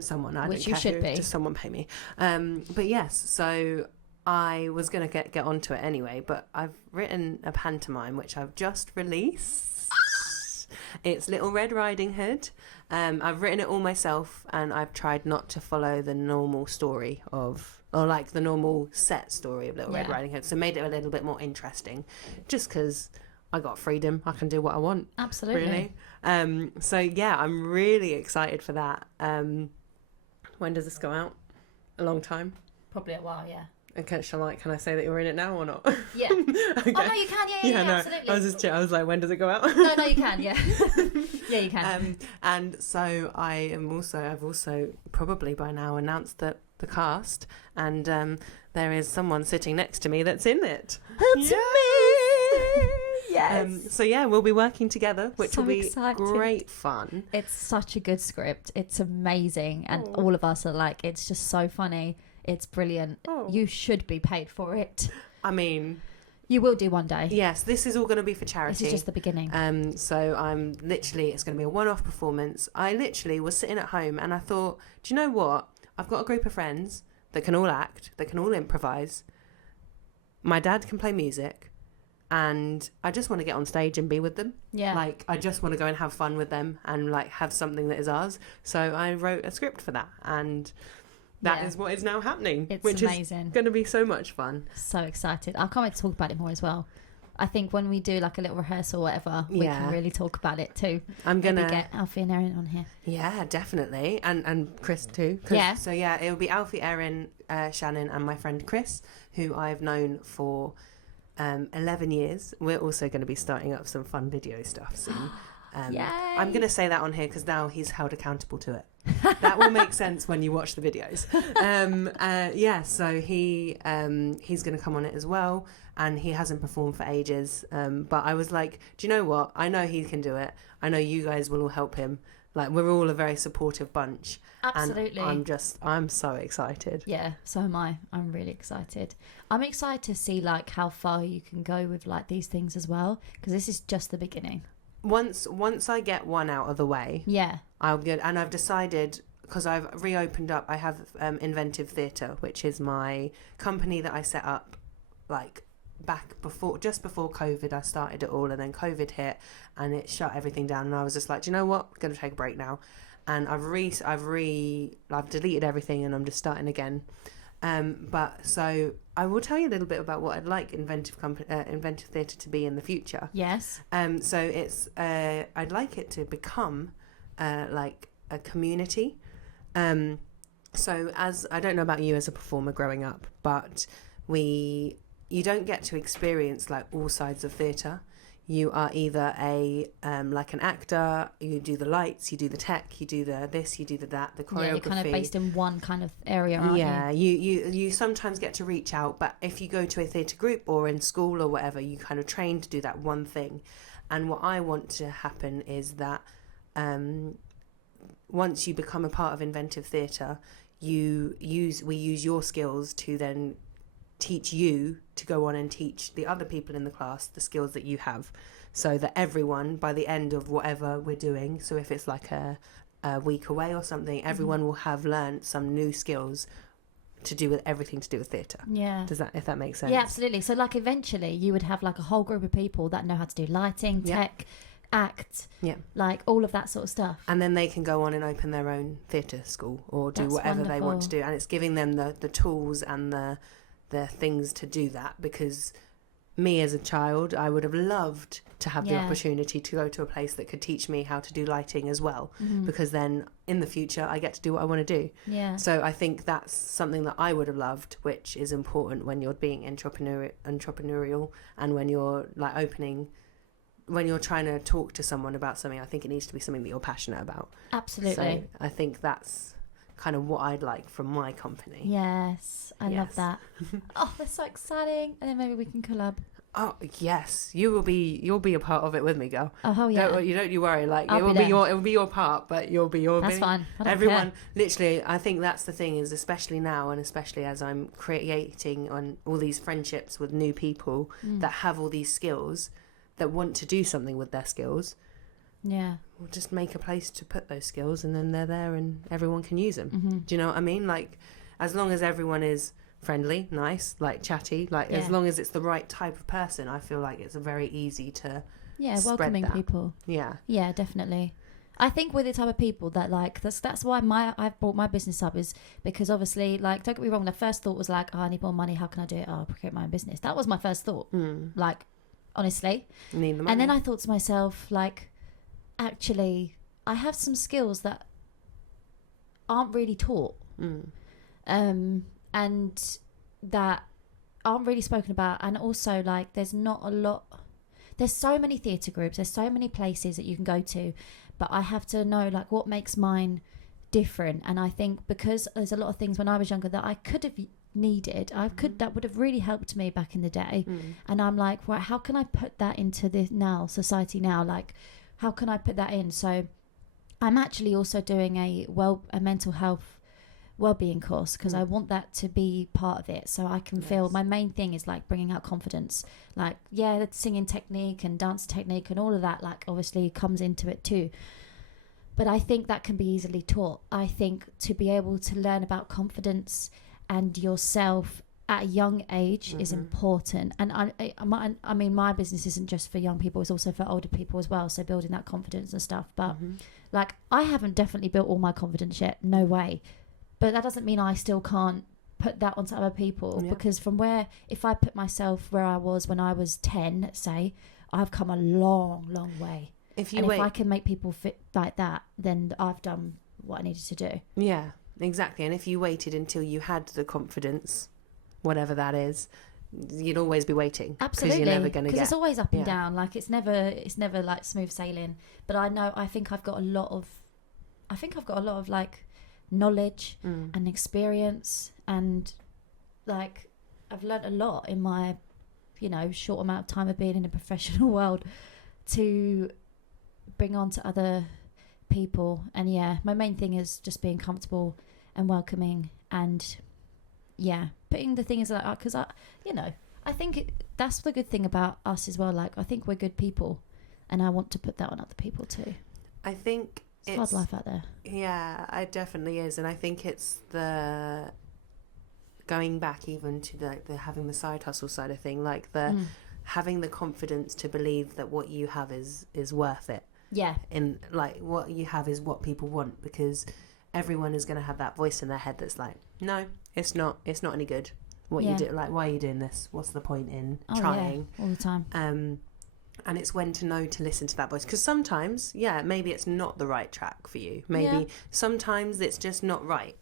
Someone. I Which don't you care should who, be. just someone pay me. But yes, so I was going to get onto it anyway, but I've written a pantomime which I've just released. It's Little Red Riding Hood. I've written it all myself and I've tried not to follow the normal story of, or like the normal set story of Little Red Yeah. Riding Hood. So made it a little bit more interesting just because I got freedom. I can do what I want. Absolutely. Really. So yeah, I'm really excited for that. When does this go out? A long time. Probably a while, yeah. Okay, can I say that you're in it now or not? Yeah. Okay. Oh no, you can. Yeah, no, absolutely. I was like, when does it go out? No, you can. Yeah. Yeah, you can. And so I've also probably by now announced that the cast, and there is someone sitting next to me that's in it. That's me. Yes. So yeah, we'll be working together, which So will be excited. great fun. It's such a good script. It's amazing, and Oh. all of us are like, it's just so funny. It's brilliant. Oh. You should be paid for it. I mean, You will do one day. yes, this is all going to be for charity. This is just the beginning. So it's going to be a one-off performance. I literally was sitting at home and I thought, do you know what? I've got a group of friends that can all act, that can all improvise. My dad can play music, and I just want to get on stage and be with them. Yeah. Like, I just want to go and have fun with them and like have something that is ours. So I wrote a script for that, and that is what is now happening. It's which amazing. is going to be so much fun. So excited. I can't wait to talk about it more as well. I think when we do like a little rehearsal or whatever, we Yeah. can really talk about it too. I'm Maybe gonna get Alfie and Erin on here. Yeah, definitely. And Chris too. Yeah. So yeah, it'll be Alfie, Erin, Shannon and my friend Chris, who I've known for 11 years. We're also going to be starting up some fun video stuff soon. Yay. I'm going to say that on here because now he's held accountable to it. That will make sense when you watch the videos. Yeah, so he's going to come on it as well. And he hasn't performed for ages. But I was like, do you know what? I know he can do it. I know you guys will all help him. Like, we're all a very supportive bunch. Absolutely. And I'm so excited. Yeah, so am I. I'm really excited. I'm excited to see like how far you can go with like these things as well, because this is just the beginning. Once I get one out of the way, Yeah. I'll get, and I've decided, because I've reopened up, I have Inventive Theatre, which is my company that I set up like just before COVID. I started it all, and then COVID hit and it shut everything down, and I was just like, do you know what, I'm going to take a break now. And I've deleted everything and I'm just starting again. But so I will tell you a little bit about what I'd like Inventive Theatre to be in the future. Yes. So it's I'd like it to become like a community. So as I don't know about you as a performer growing up, but you don't get to experience like all sides of theatre. you are either a like an actor, you do the lights, you do the tech, you do the this, you do the that, the choreography. Yeah, you're kind of based in one kind of area, aren't you? You sometimes get to reach out, but if you go to a theatre group or in school or whatever, you kind of train to do that one thing. And what I want to happen is that once you become a part of inventive theatre, we use your skills to then teach you to go on and teach the other people in the class the skills that you have, so that everyone by the end of whatever we're doing, so if it's like a week away or something, everyone will have learned some new skills to do with everything to do with theatre. Yeah. If that makes sense? Yeah, absolutely. So like eventually you would have like a whole group of people that know how to do lighting, tech, act, like all of that sort of stuff. And then they can go on and open their own theatre school or do whatever they want to do. And it's giving them the tools and the things to do that, because me as a child, I would have loved to have the opportunity to go to a place that could teach me how to do lighting as well, because then in the future I get to do what I want to do. Yeah. So I think that's something that I would have loved, which is important when you're being entrepreneurial and when you're like when you're trying to talk to someone about something. I think it needs to be something that you're passionate about. Absolutely. So I think that's kind of what I'd like from my company. Yes, I love that. Oh, that's so exciting. And then maybe we can collab. Oh yes, you'll be a part of it with me, girl. Oh yeah. Don't you worry. Like I'll it will be your part, but you'll be your. That's fine. I don't Everyone, care. literally, I think that's the thing is, especially now, and especially as I'm creating on all these friendships with new people that have all these skills, that want to do something with their skills. Yeah. We'll just make a place to put those skills, and then they're there, and everyone can use them. Mm-hmm. Do you know what I mean? Like, as long as everyone is friendly, nice, like chatty, like as long as it's the right type of person, I feel like it's very easy to welcoming that. people. Yeah, definitely. I think with the type of people that like that's why I've brought my business up, is because obviously, like, don't get me wrong, the first thought was like, oh, I need more money, how can I do it? I'll create my own business. That was my first thought. Like, honestly. Need the money. And then I thought to myself, like, actually I have some skills that aren't really taught. And that aren't really spoken about, and also like there's so many theatre groups, there's so many places that you can go to, but I have to know like what makes mine different. And I think because there's a lot of things when I was younger that I could have needed, that would have really helped me back in the day, and I'm like, right, how can I put that into this society now, like how can I put that in? So I'm actually also doing a mental health wellbeing course, because I want that to be part of it, so I can feel, my main thing is like bringing out confidence, like the singing technique and dance technique and all of that, like obviously comes into it too, but I think that can be easily taught. I think to be able to learn about confidence and yourself at a young age is important. And I mean my business isn't just for young people, it's also for older people as well, so building that confidence and stuff, but like I haven't definitely built all my confidence yet, no way. But that doesn't mean I still can't put that onto other people, because if I put myself where I was when I was 10, let's say, I've come a long, long way. If I can make people fit like that, then I've done what I needed to do. Yeah, exactly. And if you waited until you had the confidence, whatever that is, you'd always be waiting. Absolutely. Because you're never going to get... Because it's always up and down. Like it's never like smooth sailing. But I think I've got a lot of like knowledge and experience, and like I've learnt a lot in my short amount of time of being in the professional world to bring on to other people. And my main thing is just being comfortable and welcoming, and putting the things like that, because I think that's the good thing about us as well. Like I think we're good people, and I want to put that on other people too. I think it's hard life out there. Yeah, it definitely is. And I think it's the going back even to the having the side hustle side of thing, like the having the confidence to believe that what you have is worth it. Yeah. And like what you have is what people want, because everyone is going to have that voice in their head that's like, no, it's not any good. What you do, like, why are you doing this? What's the point in trying? Yeah, all the time. And it's when to know to listen to that voice, because sometimes maybe it's not the right track for you, maybe sometimes it's just not right.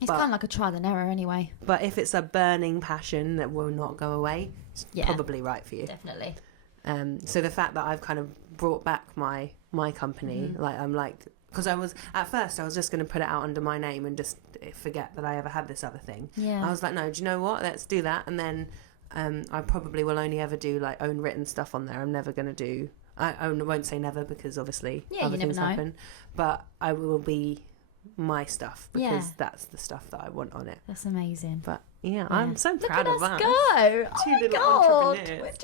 It's kind of like a trial and error anyway. But if it's a burning passion that will not go away, it's probably right for you. Definitely. So the fact that I've kind of brought back my company, like I'm like, because I was just going to put it out under my name and just forget that I ever had this other thing. Yeah. I was like, no, do you know what? Let's do that. And then I probably will only ever do like own written stuff on there. I'm never going to do. I won't say never because obviously other things happen. But I will be my stuff because that's the stuff that I want on it. That's amazing. But yeah, I'm so proud of us. Go! Two little entrepreneurs.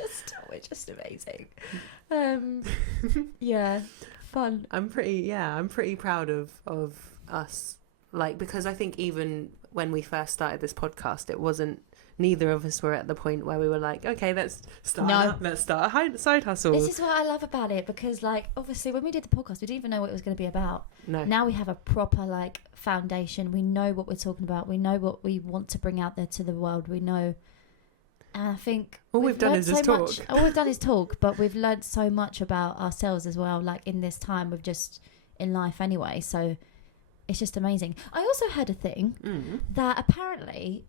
We're just amazing. Yeah, fun. I'm pretty proud of us. Like, because I think even when we first started this podcast, neither of us were at the point where we were like, okay, let's start a side hustle. This is what I love about it, because like obviously when we did the podcast we didn't even know what it was going to be about. No. Now we have a proper like foundation. We know what we're talking about. We know what we want to bring out there to the world. We know, and I think all we've done is just talk. All we've done is talk, but we've learned so much about ourselves as well, like in this time of just in life anyway. So it's just amazing. I also heard a thing that apparently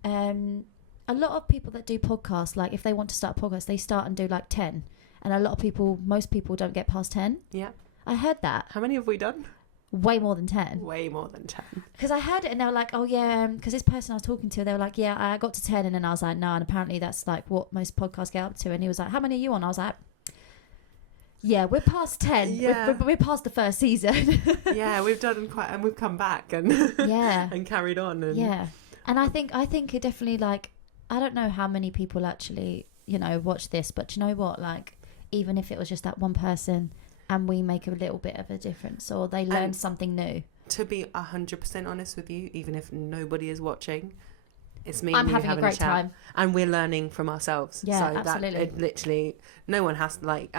a lot of people that do podcasts, like if they want to start a podcast, they start and do like 10. And most people don't get past 10. Yeah. I heard that. How many have we done? Way more than 10. Way more than 10. Because I heard it and they were like, oh yeah, because this person I was talking to, they were like, yeah, I got to 10. And then I was like, no, and apparently that's like what most podcasts get up to. And he was like, how many are you on? I was like, yeah, we're past 10. Yeah. We're past the first season. Yeah, we've done and we've come back and and carried on. And yeah. And I think it definitely, like, I don't know how many people actually, watch this, but you know what? Like, even if it was just that one person and we make a little bit of a difference or they learn something new. To be 100% honest with you, even if nobody is watching, it's me I'm and you having a great chat, time. And we're learning from ourselves. Yeah, so absolutely. That it literally, no one has to, like,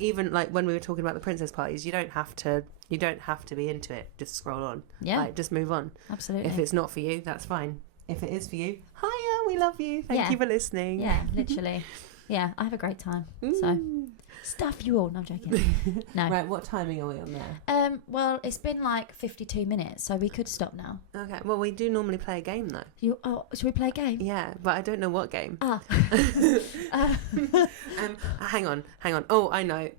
even like when we were talking about the princess parties, you don't have to be into it. Just scroll on. Yeah. Like, just move on. Absolutely. If it's not for you, that's fine. If it is for you, hiya, we love you. Thank you for listening. Yeah, literally. Yeah, I have a great time. So, stuff you all. No, I'm joking. No. Right, what timing are we on there? Well, it's been like 52 minutes, so we could stop now. Okay, well, we do normally play a game, though. Should we play a game? Yeah, but I don't know what game. Hang on. Oh, I know.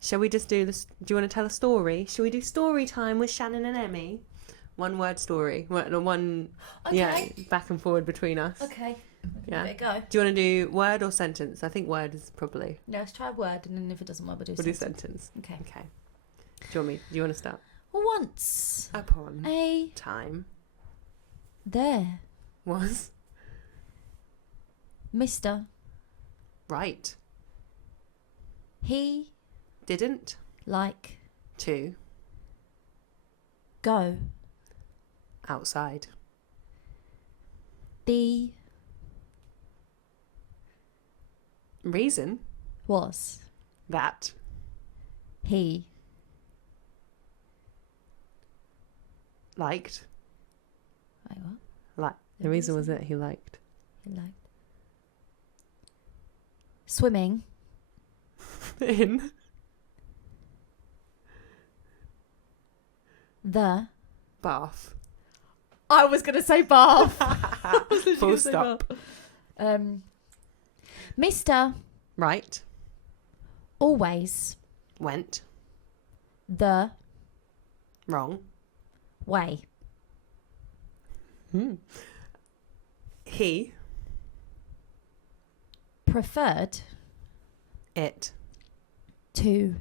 Shall we just do this? Do you want to tell a story? Shall we do story time with Shannon and Emmy? One word story. One. Okay. Yeah, back and forward between us. Okay. Yeah. Give it a go. Do you want to do word or sentence? I think word is probably. No, let's try word, and then if it doesn't work, we'll do sentence. Okay. Do you want to start? Once upon a time there was Mr. Right. He didn't like to go outside. The reason was that he liked. Wait, what? The reason was that he liked. Swimming in the bath. I was going to say bath. Full stop. Mr. Right. Always Went. The Wrong. way. He Preferred it to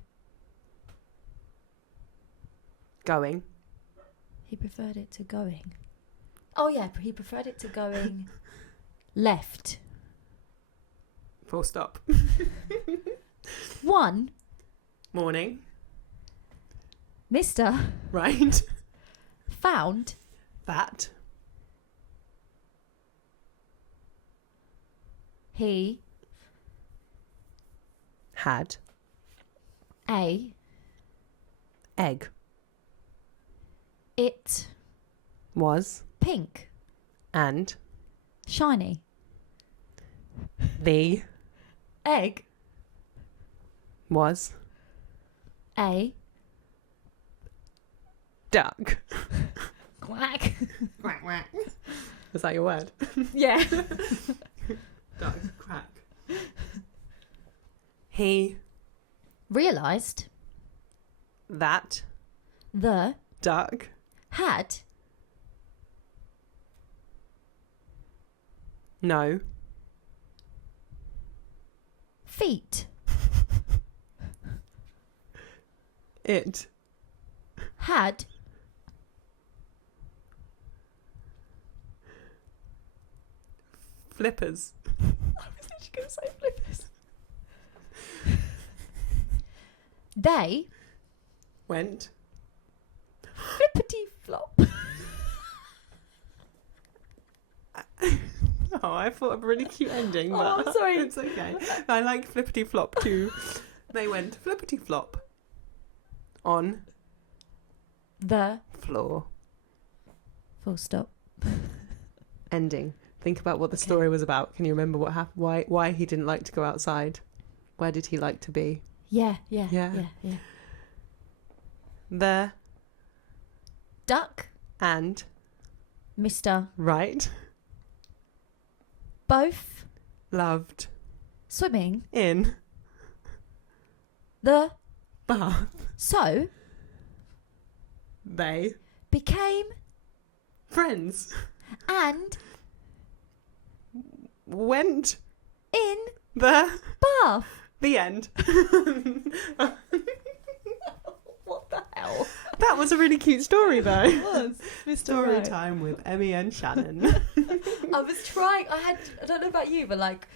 going. He preferred it to going. Oh yeah, he preferred it to going left. Full stop. One Morning. Mr. Right. found That he had a egg. It Was pink and shiny the egg was a duck. quack. Quack quack. Was that your word? Yeah. Duck quack. He realised that the duck had no feet. It Had flippers. I was actually going to say flippers. They Went flippity flop. Oh, I thought of a really cute ending, but Oh, I'm sorry. it's okay. I like flippity flop too. They went flippity flop on The floor. full stop. Ending. Think about what the story was about. Can you remember what happened? Why he didn't like to go outside? Where did he like to be? Yeah. The Duck, and Mr. right Both loved swimming in the bath. so They became friends and went in the bath. the end. What the hell? That was a really cute story though. It was. Mr. Story Right. time with Emmy and Shannon. I was trying. I don't know about you, but like,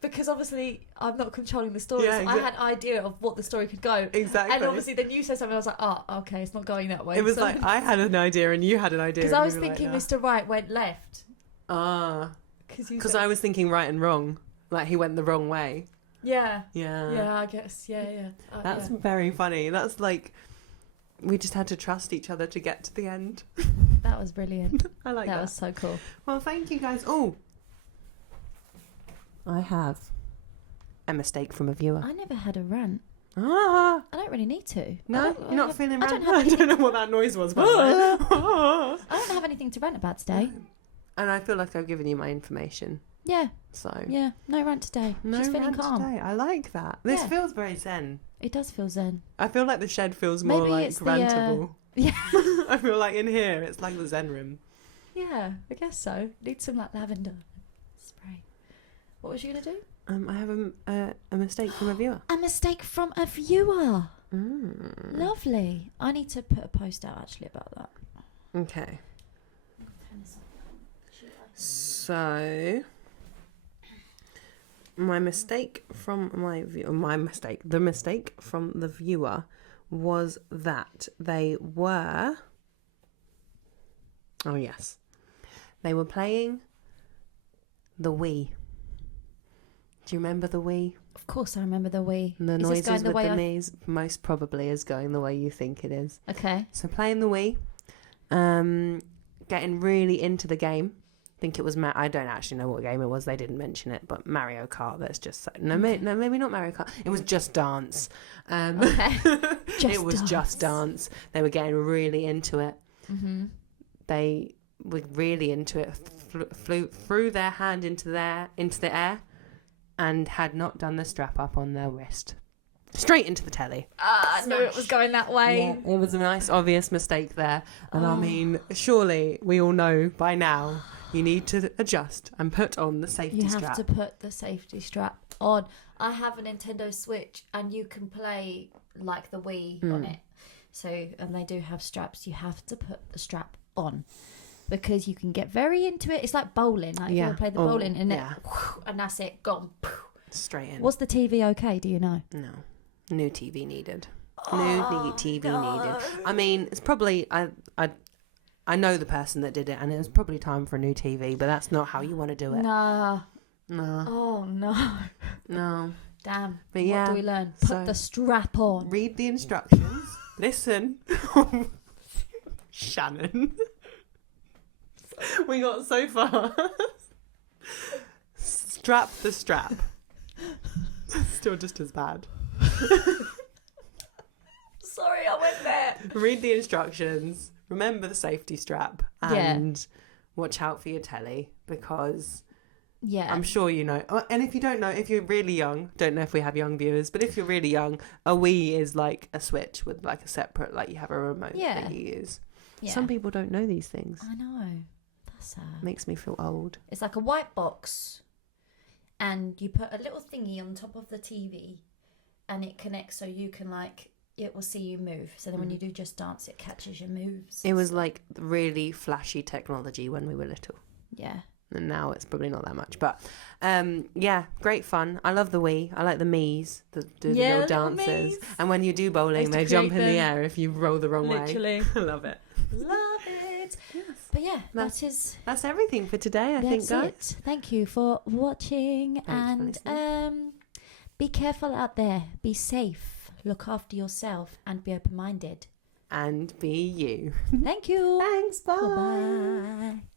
because obviously I'm not controlling the story, Yeah, so I had idea of what the story could go. Exactly. And obviously, then you said something. I was like, oh, okay, it's not going that way. It was like I had an idea and you had an idea. because and I we was were thinking like, Mr. Right went left. Because I was thinking right and wrong. Like he went the wrong way. Yeah. Yeah. Yeah, I guess. Yeah. That's yeah. very funny. That's like we just had to trust each other to get to the end. That was brilliant. I like that. That was so cool. Well, thank you guys. Oh, I have a mistake from a viewer. I never had a rant. I I don't really need to. No, you're not feeling I rant. don't have I don't know what that noise was. By the way. I don't have anything to rant about today. And I feel like I've given you my information. Yeah. So Yeah. No rant today. no Just feeling rant calm. today. I like that. This Yeah. feels very zen. It does feel zen. I feel like the shed feels more Maybe like it's the, rantable. Yeah. I feel like in here it's like the zen room. Yeah, I guess so. Need some like lavender spray. What was you gonna do? I have a mistake from a viewer. A mistake from a viewer. Mm. Lovely. I need to put a post out actually about that. Okay. So the mistake from the viewer was that they were they were playing the Wii. Do you remember the Wii? Of course I remember the Wii. The Is this noises going the with way the I- knees most probably is going the way you think it is. Okay. So playing the Wii, getting really into the game. I think it was I don't actually know what game it was. They didn't mention it, but Mario Kart. That's just maybe not Mario Kart. It was Just Dance. Okay. It was Just Dance. They were getting really into it. Mm-hmm. They were really into it. Threw their hand into the air, and had not done the strap up on their wrist. Straight into the telly. I knew it was going that way. Yeah, it was a nice, obvious mistake there. And I mean, surely we all know by now you need to adjust and put on the safety strap. You have to put the safety strap on. I have a Nintendo Switch and you can play like the Wii on it. So, and they do have straps. You have to put the strap on because you can get very into it. It's like bowling. Like if you ever play the bowling and and that's it, gone. Straight in. Was the TV okay? Do you know? No. New TV needed. New TV needed. I mean, it's probably I know the person that did it, and it was probably time for a new TV, but that's not how you want to do it. No. No. Oh no. No. Damn. But yeah. What do we learn? Put So- the strap on. Read the instructions. Listen. Shannon. We got so far. Strap the strap. Still just as bad. Sorry, I went there. Read the instructions. Remember the safety strap. And watch out for your telly because Yeah. I'm sure you know. And if you don't know, if you're really young, don't know if we have young viewers, but if you're really young, a Wii is like a Switch with like a separate, like you have a remote that you use. Yeah. Some people don't know these things. I know. That's sad. Makes me feel old. It's like a white box, and you put a little thingy on top of the TV, and it connects so you can like, it will see you move. So then when you do Just Dance, it catches your moves. It was like really flashy technology when we were little. Yeah. And now it's probably not that much. But yeah, great fun. I love the Wii. I like the Mies that do the little dances. And when you do bowling, they jump in the air if you roll the wrong way. I love it. Love it. Yes. But yeah, that's everything for today, I think, guys. Thank you for watching. Thanks and be careful out there. Be safe. Look after yourself and be open-minded. And be you. Thank you. Thanks. Bye. Bye.